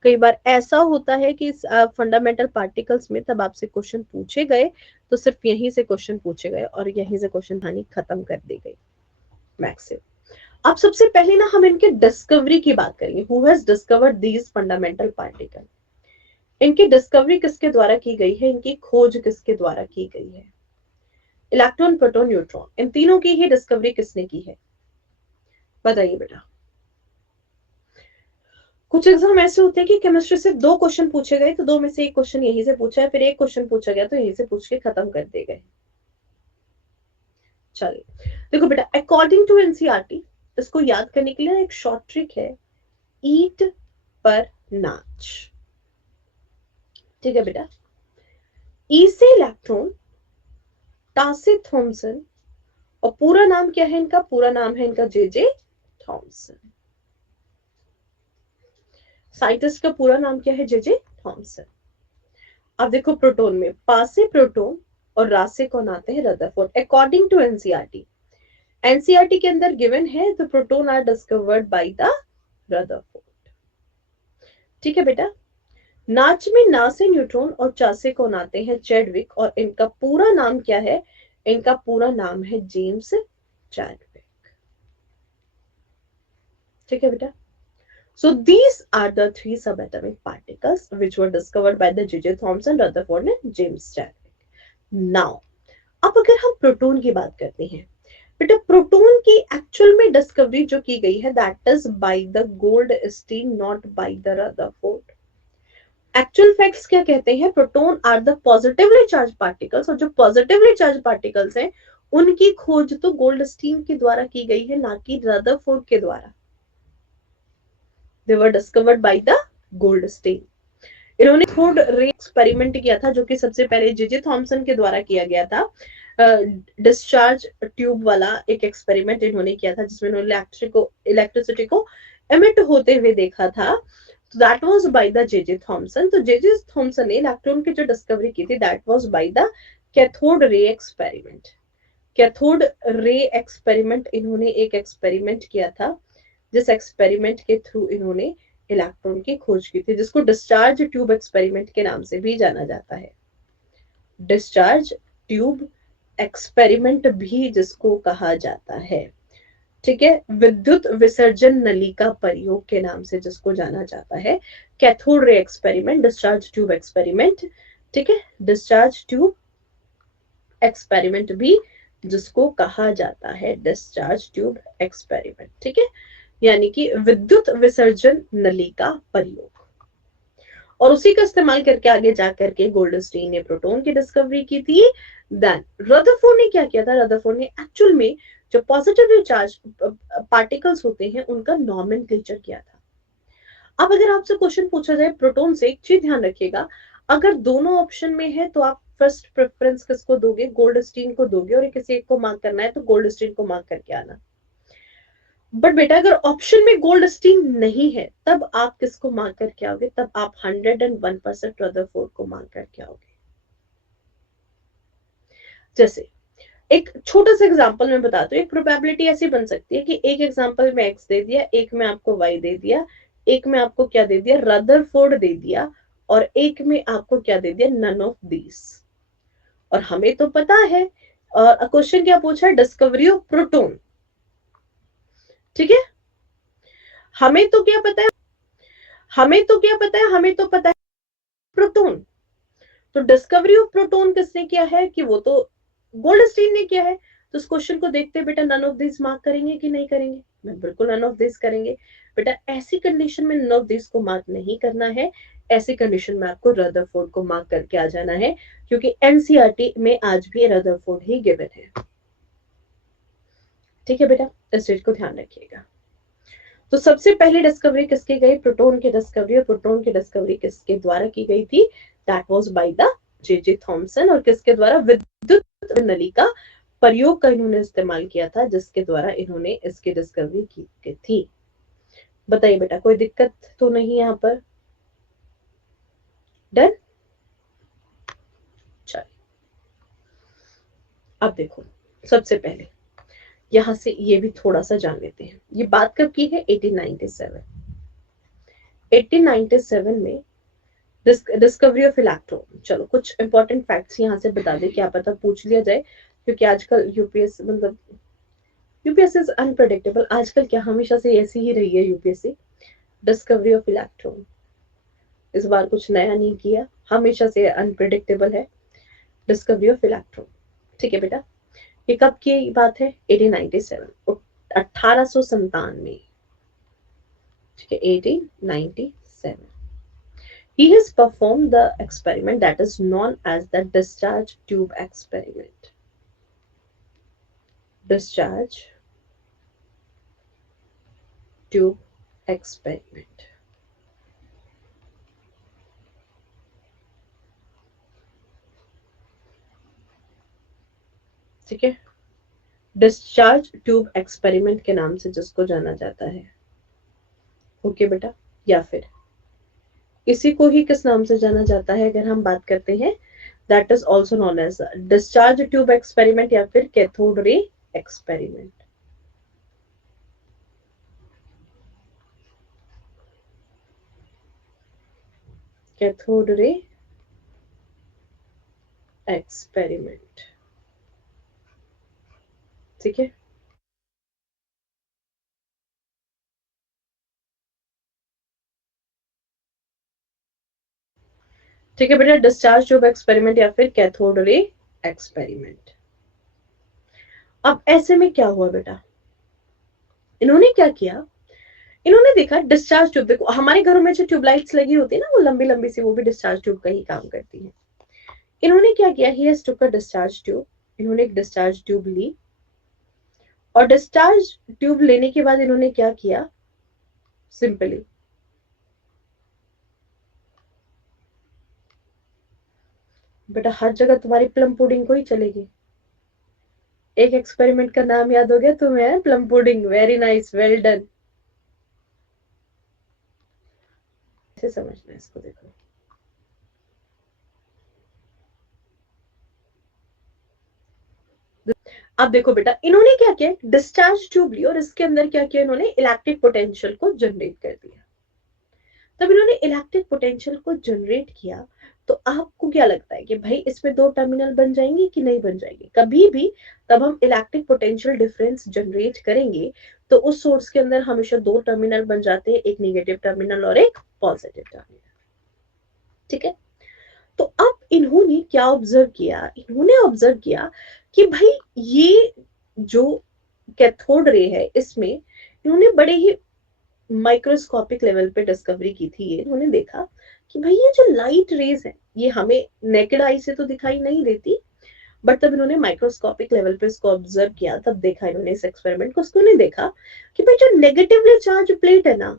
कई बार ऐसा होता है कि फंडामेंटल पार्टिकल्स में तब आपसे क्वेश्चन पूछे गए तो सिर्फ यहीं से क्वेश्चन पूछे गए और यहीं से क्वेश्चन कहानी खत्म कर दी गई मैक्सिमम. अब सबसे पहले ना हम इनके डिस्कवरी की बात करेंगे. Who has discovered these fundamental particle. इनकी डिस्कवरी किसके द्वारा की गई है, इनकी खोज किसके द्वारा की गई है? इलेक्ट्रॉन, प्रोटॉन, न्यूट्रॉन, इन तीनों की ही डिस्कवरी किसने की है? बताइए बेटा। कुछ एग्जाम ऐसे होते हैं कि केमिस्ट्री से 2 क्वेश्चन पूछे गए तो 2 में से एक क्वेश्चन यहीं से पूछा है, फिर एक क्वेश्चन पूछा गया तो यहीं से पूछ के खत्म कर दिए गए। चलिए देखो बेटा, अकॉर्डिंग टू एनसीईआरटी, इसको याद करने के लिए एक शॉर्ट ट्रिक है, ईट पर नाच। ठीक है बेटा, ई से इलेक्ट्रॉन, टा से थॉमसन, और पूरा नाम क्या है इनका? पूरा नाम है इनका जे थॉमसन। साइंटिस्ट का पूरा नाम क्या है? J Thomson. अब देखो प्रोटॉन में, पा से प्रोटॉन और रा से कौन आते हैं? Rutherford. According to NCERT, NCERT के अंदर गिवन है the proton are discovered by the Rutherford. ठीक है बेटा, नाच में ना से न्यूट्रॉन और चा से कौन आते हैं? चैडविक। और इनका पूरा नाम क्या है? इनका पूरा नाम है जेम्स चैडविक। ठीक है बेटा, so these are the 3 subatomic particles which were discovered by the J.J. Thomson, Rutherford and James Chadwick. Now, अब अगर हम प्रोटॉन की बात करते हैं बेटा, प्रोटॉन की एक्चुअल में डिस्कवरी जो की गई है that is by the Goldstein, not by the Rutherford. Actual facts क्या कहते हैं? Proton are the positively charge particles, और जो पॉजिटिवली चार्ज पार्टिकल्स हैं उनकी खोज तो गोल्डस्टीन के द्वारा की गई है, ना कि रदरफोर्ड के द्वारा। They were discovered by the Goldstein. इन्होंने थर्ड रे एक्सपेरिमेंट किया था, जो कि सबसे पहले जे थॉमसन के द्वारा किया गया था। डिस्चार्ज ट्यूब वाला एक एक्सपेरिमेंट इन्होंने किया था, जिसमें इन्होंने इलेक्ट्रिसिटी को एमिट होते हुए देखा था। That was by the J Thomson. तो जे थॉमसन ने इलेक्ट्रॉन की जो डिस्कवरी की थी that was by the cathode ray experiment. Cathode ray experiment, इन्होंने एक एक्सपेरिमेंट किया था जिस एक्सपेरिमेंट के थ्रू इन्होंने इलेक्ट्रॉन की खोज की थी, जिसको डिस्चार्ज ट्यूब एक्सपेरिमेंट के नाम से भी जाना जाता है। डिस्चार्ज ट्यूब एक्सपेरिमेंट भी जिसको कहा जाता है। ठीक है, विद्युत विसर्जन नली का प्रयोग के नाम से जिसको जाना जाता है, cathode ray experiment, discharge tube experiment. ठीक है, डिस्चार्ज ट्यूब एक्सपेरिमेंट भी जिसको कहा जाता है डिस्चार्ज ट्यूब एक्सपेरिमेंट। ठीक है, यानी कि विद्युत विसर्जन नली का प्रयोग, और उसी का इस्तेमाल करके आगे जाकर के गोल्डस्टीन ने प्रोटॉन की डिस्कवरी की थी। देन रदरफोर्ड ने क्या किया था? रदरफोर्ड ने एक्चुअल में जो पॉजिटिवली चार्ज पार्टिकल्स होते हैं उनका नॉमेनक्लेचर किया था। अब अगर आपसे क्वेश्चन पूछा जाए प्रोटॉन से, एक चीज ध्यान रखिएगा, अगर दोनों ऑप्शन में है तो आप फर्स्ट प्रेफरेंस किसको दोगे? गोल्डस्टीन को दोगे, और किसी एक को मार्क करना है तो गोल्डस्टीन को मार्क करके आना। बट बेटा अगर ऑप्शन में गोल्डस्टीन नहीं है तब आप किसको मार्क करके आओगे? तब आप 101% रदरफोर्ड को मार्क करके आओगे। जैसे एक छोटा सा एग्जांपल मैं बताती हूँ, एक प्रोबेबिलिटी ऐसी बन सकती है कि एक एग्जांपल में एक्स दे दिया, एक में आपको वाई दे दिया, एक में आपको क्या दे दिया? रदरफोर्ड दे दिया, और एक में आपको क्या दे दिया? None of these. और हमें तो पता है, और क्वेश्चन क्या पूछा है? Discovery of proton. ठीक है, हमें तो क्या पता है? हमें तो क्या पता है? हमें तो पता है प्रोटॉन। तो डिस्कवरी ऑफ प्रोटॉन किसने किया है? कि वो तो गोल्डस्टीन ने किया है। तो इस क्वेश्चन को देखते बेटा नन ऑफ दिस मार्क करेंगे कि नहीं करेंगे? मैं बिल्कुल नन ऑफ दिस करेंगे। बेटा ऐसी कंडीशन में नन ऑफ दिस को मार्क नहीं करना है, ऐसी कंडीशन में आपको रदरफोर्ड को मार्क करके आ जाना है, क्योंकि एनसीईआरटी में आज भी रदरफोर्ड ही गिवन है। ठीक है बेटा, इस चीज को ध्यान रखिएगा। तो सबसे पहले डिस्कवरी किसकी गई? प्रोटॉन की डिस्कवरी। और प्रोटॉन की डिस्कवरी किसके द्वारा की गई थी? That was by the J Thomson. और किसके द्वारा? विद्युत नली का प्रयोग का इन्होंने इस्तेमाल किया था, जिसके द्वारा इन्होंने इसकी डिस्कवरी की थी। बताइए बेटा, कोई दिक्कत तो नहीं यहाँ पर? डन? चलिए अब देखो, सबसे पहले यहां से ये भी थोड़ा सा जान लेते हैं। ये बात कब की है? 1897। 1897 में डिस्कवरी ऑफ इलेक्ट्रॉन। चलो कुछ इंपॉर्टेंट फैक्ट्स यहाँ से बता दे, क्या पता पूछ लिया जाए, क्योंकि आजकल यूपीएससी मतलब यूपीएससी इज अनप्रेडिक्टेबल। आजकल क्या हमेशा से ऐसी ही रही है यूपीएससी। डिस्कवरी ऑफ इलेक्ट्रॉन इस बार कुछ नया नहीं किया, हमेशा से अनप्रिडिक्टेबल है। डिस्कवरी ऑफ इलेक्ट्रॉन, ठीक है बेटा। ये कब की बात है? 1897, 1897, ठीक है, 1897. He has performed the experiment that is known as the discharge tube experiment. Discharge tube experiment. ठीक है, डिस्चार्ज ट्यूब एक्सपेरिमेंट के नाम से जिसको जाना जाता है। ओके बेटा, या फिर इसी को ही किस नाम से जाना जाता है अगर हम बात करते हैं? That is also known as discharge tube experiment या फिर cathode ray experiment. Cathode ray experiment, ठीक है। ठीक है बेटा, डिस्चार्ज ट्यूब एक्सपेरिमेंट या फिर कैथोड रे एक्सपेरिमेंट। अब ऐसे में क्या हुआ बेटा, इन्होंने क्या किया, इन्होंने देखा डिस्चार्ज ट्यूब, देखो हमारे घरों में जो ट्यूबलाइट्स लगी होती है ना, वो लंबी लंबी सी, वो भी डिस्चार्ज ट्यूब का ही काम करती है। इन्होंने क्या किया, he has took a discharge tube, इन्होंने एक डिस्चार्ज ट्यूब ली, और डिस्चार्ज ट्यूब लेने के बाद इन्होंने क्या किया, सिंपली बेटा हर जगह तुम्हारी प्लम पुडिंग को ही चलेगी। एक एक्सपेरिमेंट का नाम याद हो गया तुम्हें, plum pudding, very nice, well done. ऐसे समझना इसको, देखो अब देखो बेटा, इन्होंने क्या किया, डिस्चार्ज ट्यूब ली और इसके अंदर क्या किया, इन्होंने इलेक्ट्रिक पोटेंशियल को जनरेट कर दिया। तब इन्होंने इलेक्ट्रिक पोटेंशियल को जनरेट किया, तो आपको क्या लगता है कि भाई इसमें दो टर्मिनल बन जाएंगे कि नहीं बन जाएंगे? कभी भी तब हम इलेक्ट्रिक पोटेंशियल डिफरेंस जनरेट करेंगे तो उस सोर्स के अंदर हमेशा दो टर्मिनल बन जाते हैं, एक नेगेटिव टर्मिनल और एक पॉजिटिव टर्मिनल, ठीक है। तो अब इन्होंने क्या ऑब्जर्व किया, इन्होंने ऑब्जर्व किया कि भाई ये जो कैथोड रे है, इसमें इन्होंने बड़े ही माइक्रोस्कोपिक लेवल पे डिस्कवरी की थी। ये इन्होंने देखा कि भाई ये जो लाइट रेज है, ये हमें नेकेड आई से तो दिखाई नहीं देती, बट तब इन्होंने माइक्रोस्कोपिक लेवल पे इसको ऑब्जर्व किया, तब देखा इन्होंने इस एक्सपेरिमेंट को, उसको इन्होंने देखा कि भाई जो नेगेटिवली चार्ज प्लेट है ना,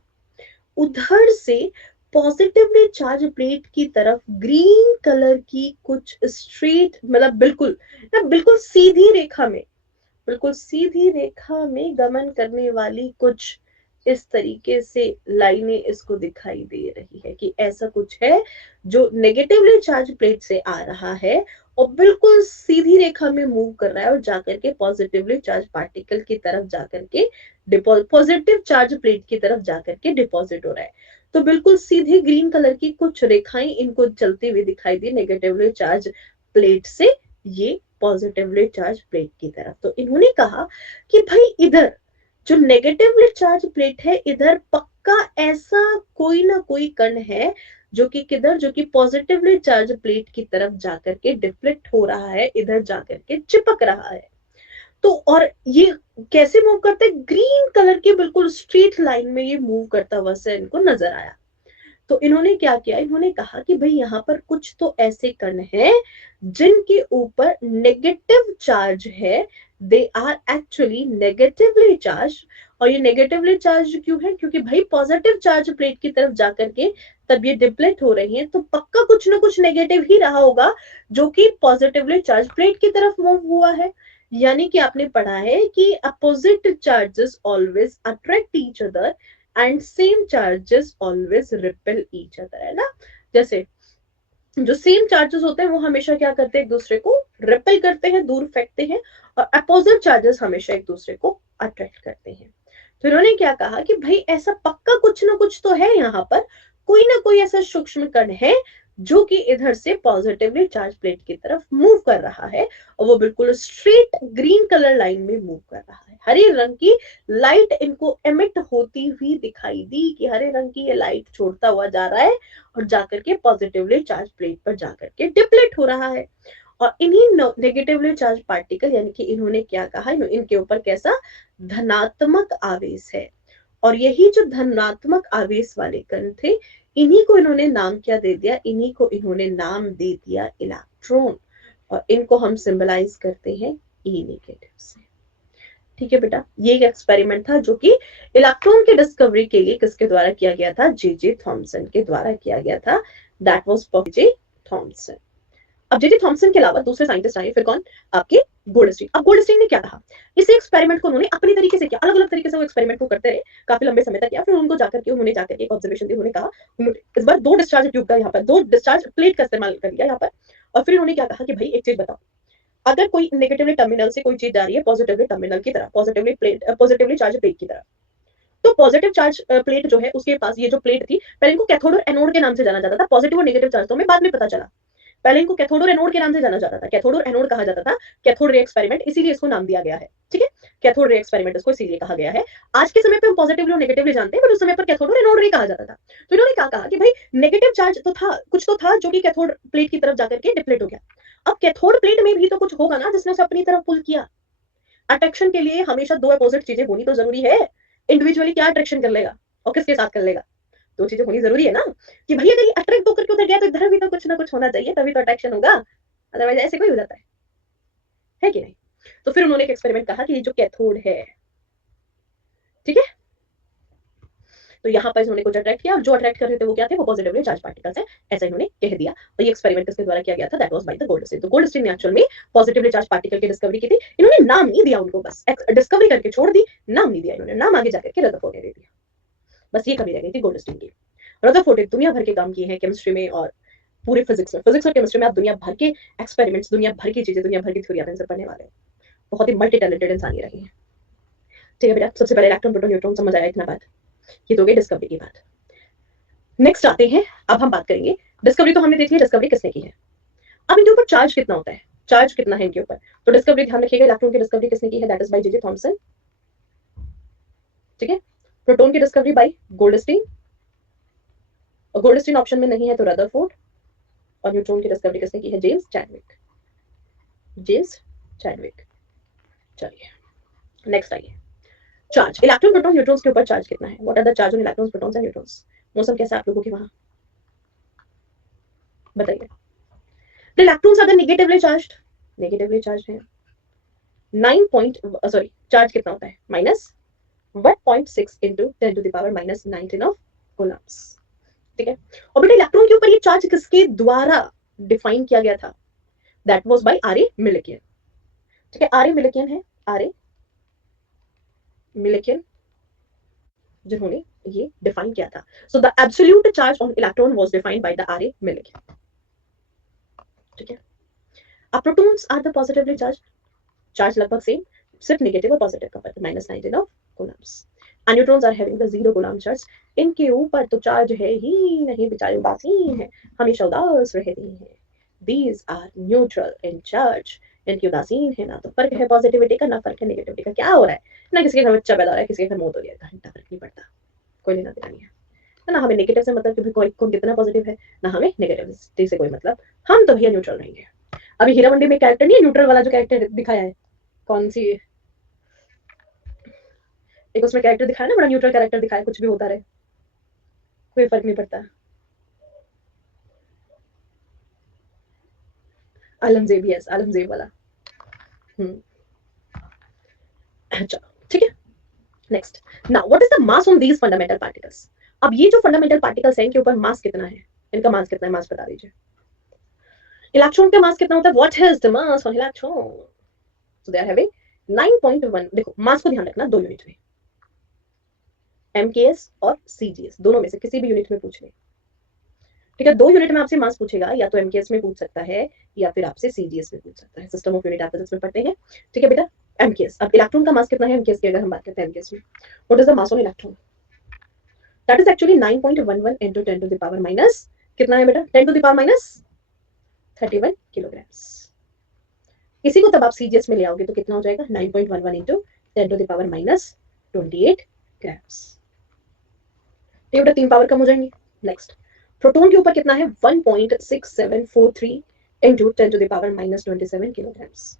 उधर से पॉजिटिवली चार्ज प्लेट की तरफ ग्रीन कलर की कुछ स्ट्रेट, मतलब बिल्कुल ना, बिल्कुल सीधी रेखा में, बिल्कुल सीधी रेखा में गमन करने वाली कुछ इस तरीके से लाइनें इसको दिखाई दे रही है कि ऐसा कुछ है जो नेगेटिवली चार्ज प्लेट से आ रहा है और बिल्कुल सीधी रेखा में मूव कर रहा है और जाकर के पॉजिटिवली चार्ज पार्टिकल की तरफ जाकर के पॉजिटिव चार्ज प्लेट की तरफ जाकर के डिपॉजिट हो रहा है। तो बिल्कुल सीधी ग्रीन कलर की कुछ रेखाएं इनको चलती हुई दिखाई दी नेगेटिवली चार्ज प्लेट से ये पॉजिटिवली चार्ज प्लेट की तरफ। तो इन्होंने कहा कि भाई इधर जो नेगेटिवली चार्ज प्लेट है, इधर पक्का ऐसा कोई ना कोई कण है जो कि किधर, जो कि पॉजिटिवली चार्ज प्लेट की तरफ जाकर के डिफ्लेक्ट हो रहा है, इधर जाकर के चिपक रहा है। तो और ये कैसे मूव करता है, ग्रीन कलर की बिल्कुल स्ट्रेट लाइन में ये मूव करता हुआ से इनको नजर आया। तो इन्होंने क्या किया, इन्होंने कहा कि भाई यहाँ पर कुछ तो ऐसे कण हैं जिनके ऊपर नेगेटिव चार्ज है, they are actually negatively charge. और ये नेगेटिवली चार्ज क्यों है, क्योंकि भाई पॉजिटिव चार्ज प्लेट की तरफ जाकर के तब ये डिप्लेट हो रही है, तो पक्का कुछ ना कुछ नेगेटिव ही रहा होगा जो कि पॉजिटिवली चार्ज प्लेट की तरफ मूव हुआ है। यानी कि आपने पढ़ा है कि opposite charges always attract each other and same charges always repel each other, है ना। जैसे जो सेम चार्जेस होते हैं वो हमेशा क्या करते हैं, एक दूसरे को रिपेल करते हैं, दूर फेंकते हैं, और अपोजिट चार्जेस हमेशा एक दूसरे को अट्रैक्ट करते हैं। तो इन्होंने क्या कहा कि भाई ऐसा पक्का कुछ ना कुछ तो है, यहाँ पर कोई ना कोई ऐसा सूक्ष्म कण है जो कि इधर से पॉजिटिवली चार्ज प्लेट की तरफ मूव कर रहा है और वो बिल्कुल स्ट्रेट ग्रीन कलर लाइन में मूव कर रहा है। हरे रंग की लाइट इनको एमिट होती हुई दिखाई दी कि हरे रंग की ये लाइट छोड़ता हुआ जा रहा है और जाकर के पॉजिटिवली चार्ज प्लेट पर जाकर के डिप्लेट हो रहा है। और इन्हीं नेगेटिवली चार्ज पार्टिकल यानी कि इन्होंने क्या कहा, इनके ऊपर कैसा धनात्मक आवेश है और यही जो धनात्मक आवेश वाले कण थे इन्हीं को इन्होंने नाम क्या दे दिया, इन्हीं को इन्होंने नाम दे दिया इलेक्ट्रॉन और इनको हम सिंबलाइज करते हैं ई नेगेटिव से। ठीक है बेटा, ये एक एक्सपेरिमेंट था जो कि इलेक्ट्रॉन की डिस्कवरी के लिए किसके द्वारा किया गया था, जे थॉमसन के द्वारा किया गया था। That was for J Thomson. अब जे थॉमसन के अलावा दूसरे साइंटिस्ट आए, फिर कौन, आपके गोल्डस्टीन। अब गोल्डस्टीन ने क्या कहा, इसी एक्सपेरिमेंट को उन्होंने अपनी तरीके से किया, अलग अलग तरीके से वो एक्सपेरिमेंट को करते रहे, काफी लंबे समय तक किया। फिर उन्होंने जाकर के एक ऑब्जर्वेशन दी, उन्होंने कहा, इस बार 2 डिस्चार्ज ट्यूब का यहाँ पर 2 डिस्चार्ज प्लेट का इस्तेमाल कर लिया यहाँ पर। और फिर उन्होंने क्या कहा कि भाई एक चीज बताओ, अगर कोई नेगेटिवली टर्मिनल से कोई चीज जा रही है पॉजिटिवली टर्मिनल की तरफ, पॉजिटिवली चार्ज प्लेट की तरफ, तो पॉजिटिव चार्ज प्लेट जो है उसके पास ये जो प्लेट थी, पहले इनको कैथोड और एनोड के नाम से जाना जाता था। पॉजिटिव और नेगेटिव चार्ज तो हमें बाद में पता चला, पहले इनको कैथोड और एनोड के नाम से जाना जाता था। कैथोड और एनोड कहा जाता था, कैथोड रे एक्सपेरिमेंट, इसीलिए इसको नाम दिया गया है। ठीक है, कैथोड रे एक्सपेरिमेंट इसको इसीलिए कहा गया है। आज के समय पे हम पॉजिटिवली और नेगेटिवली जानते हैं, बट उस समय पर कैथोड और एनोड रे कहा जाता था। तो इन्होंने क्या कहा कि भाई नेगेटिव चार्ज तो था, कुछ तो था जो कि कैथोड प्लेट की तरफ जाकर के डिप्लेट हो गया। अब कैथोड प्लेट में भी तो कुछ होगा ना जिसने उसे अपनी तरफ पुल किया। अट्रैक्शन के लिए हमेशा 2 अपोजिट चीजें होनी तो जरूरी है। इंडिविजुअली क्या अट्रैक्शन कर लेगा और किसके साथ कर लेगा, 2 चीजें होनी जरूरी है ना, कि भाई अगर ये अट्रैक्ट होकर के उधर गया तो इधर भी तो कुछ ना कुछ होना चाहिए, तभी तो अट्रैक्शन होगा, अदरवाइज ऐसे कोई हो जाता है कि नहीं। तो फिर उन्होंने एक एक्सपेरिमेंट कहा कि ये जो कैथोड है, ठीक है, तो यहाँ पर इन्होंने कुछ अट्रैक्ट किया, जो अट्रैक्ट कर रहे थे वो क्या थे, वो पॉजिटिवली चार्ज पार्टिकल्स है, ऐसा इन्होंने कह दिया। और ये एक्सपेरिमेंट किसके द्वारा किया गया था, that was by the Goldstein. तो गोल्डस्टीन ने एक्चुअल में पॉजिटिवली चार्ज पार्टिकल की डिस्कवरी की थी। इन्होंने नाम नहीं दिया उनको, बस डिस्कवरी करके छोड़ दी, नाम नहीं दिया इन्होंने, नाम आगे जाकर के रदरफोर्ड ने दे दिया। बस ये कमी रह गई थी गोल्डस्टीन की। रदरफोर्ड ने दुनिया भर के काम किए हैं केमिस्ट्री में और पूरे फिजिक्स में, फिजिक्स और केमिस्ट्री में आप दुनिया भर के एक्सपेरिमेंट्स, दुनिया भर की चीजें, दुनिया भर की थ्योरी आंसर पढ़ने वाले हैं। बहुत ही मल्टी टैलेंटेड इंसान ही रहे हैं। ठीक है बेटा, सबसे पहले इलेक्ट्रॉन प्रोटॉन न्यूट्रॉन समझ आया इतना बात, ये तो गई डिस्कवरी की बात। नेक्स्ट आते हैं, अब हम बात करेंगे, डिस्कवरी तो हमने देखी है, डिस्कवरी किसने की है। अब इनके ऊपर चार्ज कितना होता है, चार्ज कितना है इनके ऊपर, तो डिस्कवरी ध्यान रखिएगा, इलेक्ट्रॉन की डिस्कवरी किसने की है, that is by J Thomson. ठीक है, प्रोटॉन की डिस्कवरी बाय गोल्डस्टीन, और गोल्डस्टीन ऑप्शन में नहीं है तो रदरफोर्ड, और न्यूट्रॉन की डिस्कवरी किसने की है, जेम्स चैडविक, जेम्स चैडविक। चलिए नेक्स्ट आइए, चार्ज, इलेक्ट्रॉन प्रोटॉन न्यूट्रॉन्स के ऊपर चार्ज कितना है, what are the charge on electrons protons and neutrons. मौसम कैसा है आप लोगों के वहां, बताइए। The electrons are the negatively charged है। 9 पॉइंट सॉरी चार्ज कितना होता है, minus 1.6 into 10 to the power minus 19 of coulombs। ठीक है, और बेटा इलेक्ट्रॉन के ऊपर ये चार्ज किसके द्वारा डिफाइन किया गया था, that was by R.A.. Millikan. ठीक है, आर.ए. मिलिकियन है, आर.ए. मिलिकियन जिन्होंने ये डिफाइन किया था। So the absolute charge on electron was defined by the R A. Millikan. ठीक है, अब protons are the positively charged, charge लगभग सेम, सिर्फ नेगेटिव और पॉजिटिव का फर्क, minus 19 of coulombs. And neutrons are having the 0 coulomb charge, इनके ऊपर तो चार्ज है ही नहीं, बेचारे उदासीन है, हमेशा उदास रहते हैं। These are neutral in charge, इनकी उदासीन है, ना तो फर्क है पॉजिटिविटी का, ना फर्क है नेगेटिविटी का। क्या हो रहा है ना, किसी के घर बच्चा पैदा हो रहा है, किसी के घर मौत हो रही है, घंटा फर्क नहीं पड़ता, कोई लेना देना नहीं है ना। हमें नेगेटिव से मतलब कि कोई कौन कितना पॉजिटिव है, ना हमें नेगेटिविटी से कोई मतलब, हम तो भैया न्यूट्रल रहेंगे। अभी हीरा मंडी में कैरेक्टर नहीं है न्यूट्रल वाला, जो कैरेक्टर दिखाया है, कौन सी एक उसमें कैरेक्टर दिखाया ना, बड़ा न्यूट्रल कैरेक्टर दिखाया, कुछ भी होता रहे कोई फर्क नहीं पड़ता। आलमजेब, यस आलमजेब वाला। अच्छा ठीक है, next, now what is the mass on these fundamental particles. अब ये जो फंडामेंटल पार्टिकल्स हैं इनके ऊपर मास कितना है, इनका मास कितना है, मास बता दीजिए। इलेक्ट्रॉन का मास कितना होता है, what is the mass on electron, so they are having 9.1। देखो मास को ध्यान रखना, 2 यूनिट में, एमकेएस और सीजीएस, दोनों में से किसी भी यूनिट में पूछ ले। ठीक है, 2 यूनिट में आपसे मास पूछेगा, या तो एमकेएस में पूछ सकता है या फिर आपसे सीजीएस में पूछ सकता है, सिस्टम ऑफ यूनिट आप फिजिक्स में पढ़ते हैं। ठीक है बेटा, एमकेएस। अब इलेक्ट्रॉन का मास कितना है एमकेएस की, अगर हम बात करते हैं एमकेएस में, what is the mass on electron, that is actually 9.11 into 10 to the power minus कितना है बेटा 10 to the power minus 31 kilograms. इसी को तब आप सीजीएस में ले आओगे तो कितना हो जाएगा 9.11 into 10 to the power minus 28 grams. ये बेटा 3 पावर कम हो जाएंगी। नेक्स्ट प्रोटॉन के ऊपर कितना है 1.6743 into 10 to the power minus 27 kilograms.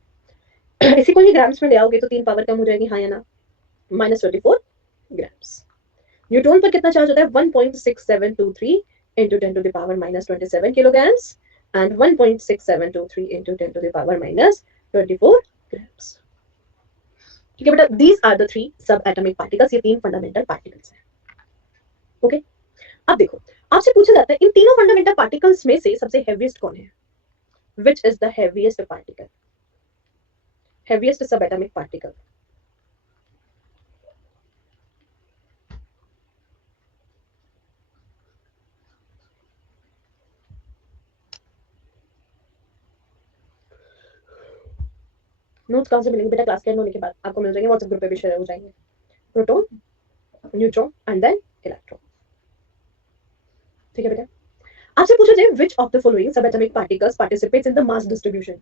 इसी को ही ग्राम्स में ले आओगे तो 3 पावर कम हो जाएगी, हाँ या ना, माइनस 24 ग्राम्स। न्यूट्रॉन पर कितना चार्ज होता है 1.6723 into 10 to the power minus 27 kilograms and 1.6723 into 10 to the power minus 24 grams. ठीक है बेटा, दीज आर द 3 सब एटॉमिक पार्टिकल्स, ये 3 फंडामेंटल पार्टिकल्स हैं। ओके, अब देखो आपसे पूछा जाता है इन तीनों फंडामेंटल पार्टिकल्स में से सबसे हेवीएस्ट कौन है? Which is the heaviest particle, heaviest सब एटॉमिक पार्टिकल? नोट्स कहां से मिलेंगे बेटा? क्लास के एंड होने के बाद आपको मिल जाएंगे, व्हाट्सएप ग्रुप पे भी शेयर हो जाएंगे। Proton, neutron and then electron. ठीक है बेटा, आपसे पूछा जाए which of the following sub atomic particles participates in the mass distribution.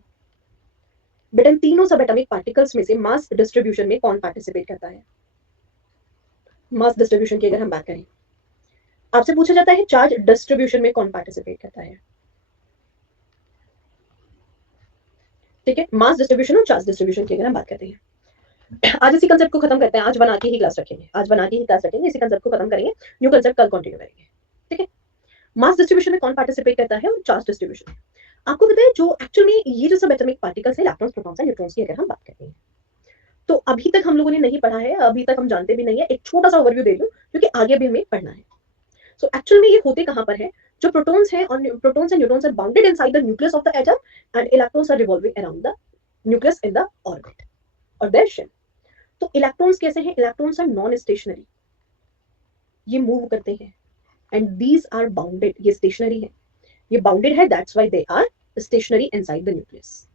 बेटा इन तीनों सब एटॉमिक पार्टिकल्स में से मास डिस्ट्रीब्यूशन में कौन पार्टिसिपेट करता है? मास डिस्ट्रीब्यूशन की अगर हम बात करें, आपसे पूछा जाता है चार्ज डिस्ट्रीब्यूशन में कौन पार्टिसिपेट करता है। ठीक है, मास डिस्ट्रीब्यूशन और चार्ज डिस्ट्रीब्यूशन की अगर हम बात करते हैं, आज इसी कंसेप्ट को खत्म करते हैं। आज बना के ही क्लास रखेंगे, आज बना के ही क्लास रखेंगे, इसी कंसेप्ट को खत्म करेंगे, न्यू कंसेप्ट कल कंटिन्यू करेंगे। ठीक है, मास डिस्ट्रीब्यूशन में कौन पार्टिसिपेट करता है और चार्ज डिस्ट्रीब्यूशन में। आपको पता है जो एक्चुअल में ये जो सब एटॉमिक पार्टिकल्स है, इलेक्ट्रॉन्स, प्रोटॉन्स, न्यूट्रॉन्स की अगर हम बात करते हैं, तो अभी तक हम लोगों ने नहीं पढ़ा है, अभी तक हम जानते भी नहीं है। एक छोटा सा ओवरव्यू दे दूं क्योंकि आगे भी हमें पढ़ना है। सो एक्चुअल में ये होते कहां पर है, जो प्रोटॉन्स हैं और protons and neutrons are bounded inside the nucleus of the atom and electrons are revolving around the nucleus in the orbit और देयर शेल। तो इलेक्ट्रॉन्स कैसे हैं? इलेक्ट्रॉन्स आर नॉन स्टेशनरी, ये मूव करते हैं एंड दीज आर बाउंडेड, ये stationary है, ये बाउंडेड है, that's why they are stationary inside the nucleus.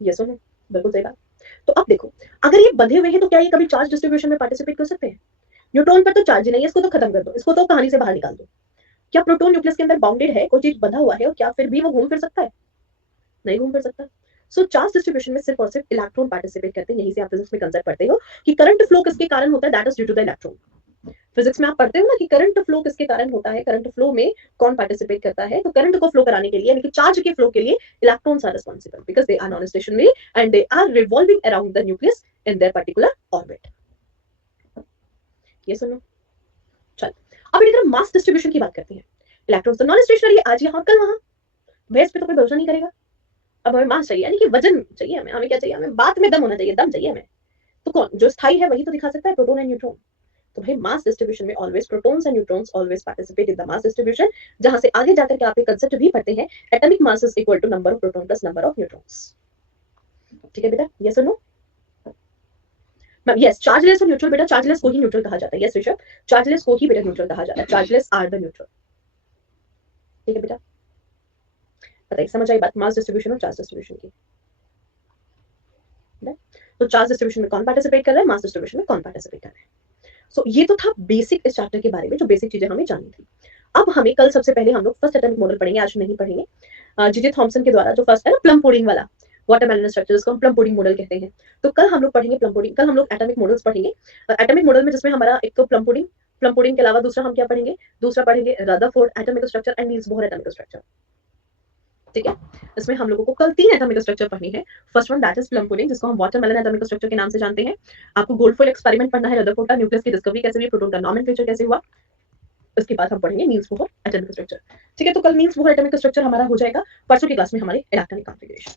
Yes और नो? बिल्कुल सही बात। तो अब देखो, अगर ये बंधे हुए हैं तो क्या ये कभी चार्ज डिस्ट्रीब्यूशन में पार्टिसिपेट कर सकते हैं? न्यूट्रॉन पर तो चार्ज ही नहीं है, इसको तो खत्म कर दो, इसको तो कहानी से बाहर निकाल दो। क्या प्रोटॉन न्यूक्लियस के अंदर बाउंडेड है, कोई चीज बंधा हुआ है, और क्या फिर भी वो घूम फिर सकता है? नहीं घूम फिर सकता। सो चार्ज डिस्ट्रीब्यूशन में सिर्फ और सिर्फ इलेक्ट्रॉन पार्टिसिपेट करते हैं। यहीं से आप फिजिक्स में कंसेप्ट पढ़ते हो कि करंट फ्लो किसके कारण होता है, that is due to the electron. Physics में आप पढ़ते हो ना कि करंट फ्लो किसके कारण होता है, करंट फ्लो में कौन पार्टिसिपेट करता है, तो करंट को फ्लो कराने के लिए, यानी कि चार्ज के फ्लो के लिए electrons are responsible because they are non stationary and they are revolving around the nucleus in their particular orbit. ये सुनो, चल अब इधर मास डिस्ट्रीब्यूशन की बात करते हैं। इलेक्ट्रॉन्स तो नॉन स्टेशनरी है, आज यहाँ कल वहां, भैया इस पे तो कोई भरोसा नहीं करेगा। अब हमें मास चाहिए, यानी कि वजन चाहिए हमें, हमें क्या चाहिए, हमें बात में दम होना चाहिए, दम चाहिए हमें। तो कौन जो स्थायी है वही तो दिखा सकता है, प्रोटॉन एंड न्यूट्रॉन। तो भाई मास डिस्ट्रीब्यूशन में always protons and neutrons always participate in the mass distribution, जहां से आगे जाकर के आप एक कांसेप्ट भी पढ़ते हैं, atomic mass is equal to number of proton plus number of neutrons. ठीक है बेटा, यस और नो? यस, चार्जलेस और न्यूट्रल, बेटा चार्जलेस को ही न्यूट्रल कहा जाता है। यस ऋषभ, चार्जलेस को ही बेटा न्यूट्रल कहा जाता है, चार्जलेस आर द न्यूट्रल। ठीक है बेटा, बताइए समझ आई बात मास डिस्ट्रीब्यूशन और चार्ज डिस्ट्रीब्यूशन की? तो चार्ज डिस्ट्रीब्यूशन में कौन पार्टिसिपेट कर रहा है, मास डिस्ट्रीब्यूशन में कौन पार्टिसिपेट कर रहा है। सो ये तो था बेसिक इस चैप्टर के बारे में, जो बेसिक चीजें हमें जाननी थी। अब हमें कल सबसे पहले हम लोग फर्स्ट एटॉमिक मॉडल पढ़ेंगे, आज नहीं पढ़ेंगे। जीजे थॉमसन के द्वारा जो फर्स्ट है ना प्लम पुडिंग वाला वाटरमेलन स्ट्रक्चर, जिसको हम प्लम पुडिंग मॉडल कहते हैं। तो कल हम लोग पढ़ेंगे प्लम पुडिंग, कल हम लोग एटॉमिक मॉडल्स पढ़ेंगे। एटॉमिक मॉडल में जिसमें हमारा एक तो प्लम पुडिंग के अलावा दूसरा हम क्या पढ़ेंगे, दूसरा पढ़ेंगे Rutherford atomic structure and Niels Bohr atomic structure. ठीक है, इसमें हम लोगों को कल 3 एटॉमिक स्ट्रक्चर पढ़नी है। First one that is plum pudding, जिसको हम वाटरमेलन एटॉमिक स्ट्रक्चर के नाम से जानते हैं। आपको गोल्डफॉइल एक्सपेरिमेंट पढ़ना है, रदरफोर्ड का न्यूक्लियस की डिस्कवरी कैसे हुई, प्रोटॉन का नॉमेनक्लेचर कैसे हुआ। उसके बाद हम पढ़ेंगे नील्स बोहर एटॉमिक स्ट्रक्चर। ठीक है, तो कल नील्स बोहर एटॉमिक स्ट्रक्चर हमारा हो जाएगा, परसों की क्लास में हमारे इलेक्ट्रॉनिक कॉन्फ़िगरेशन।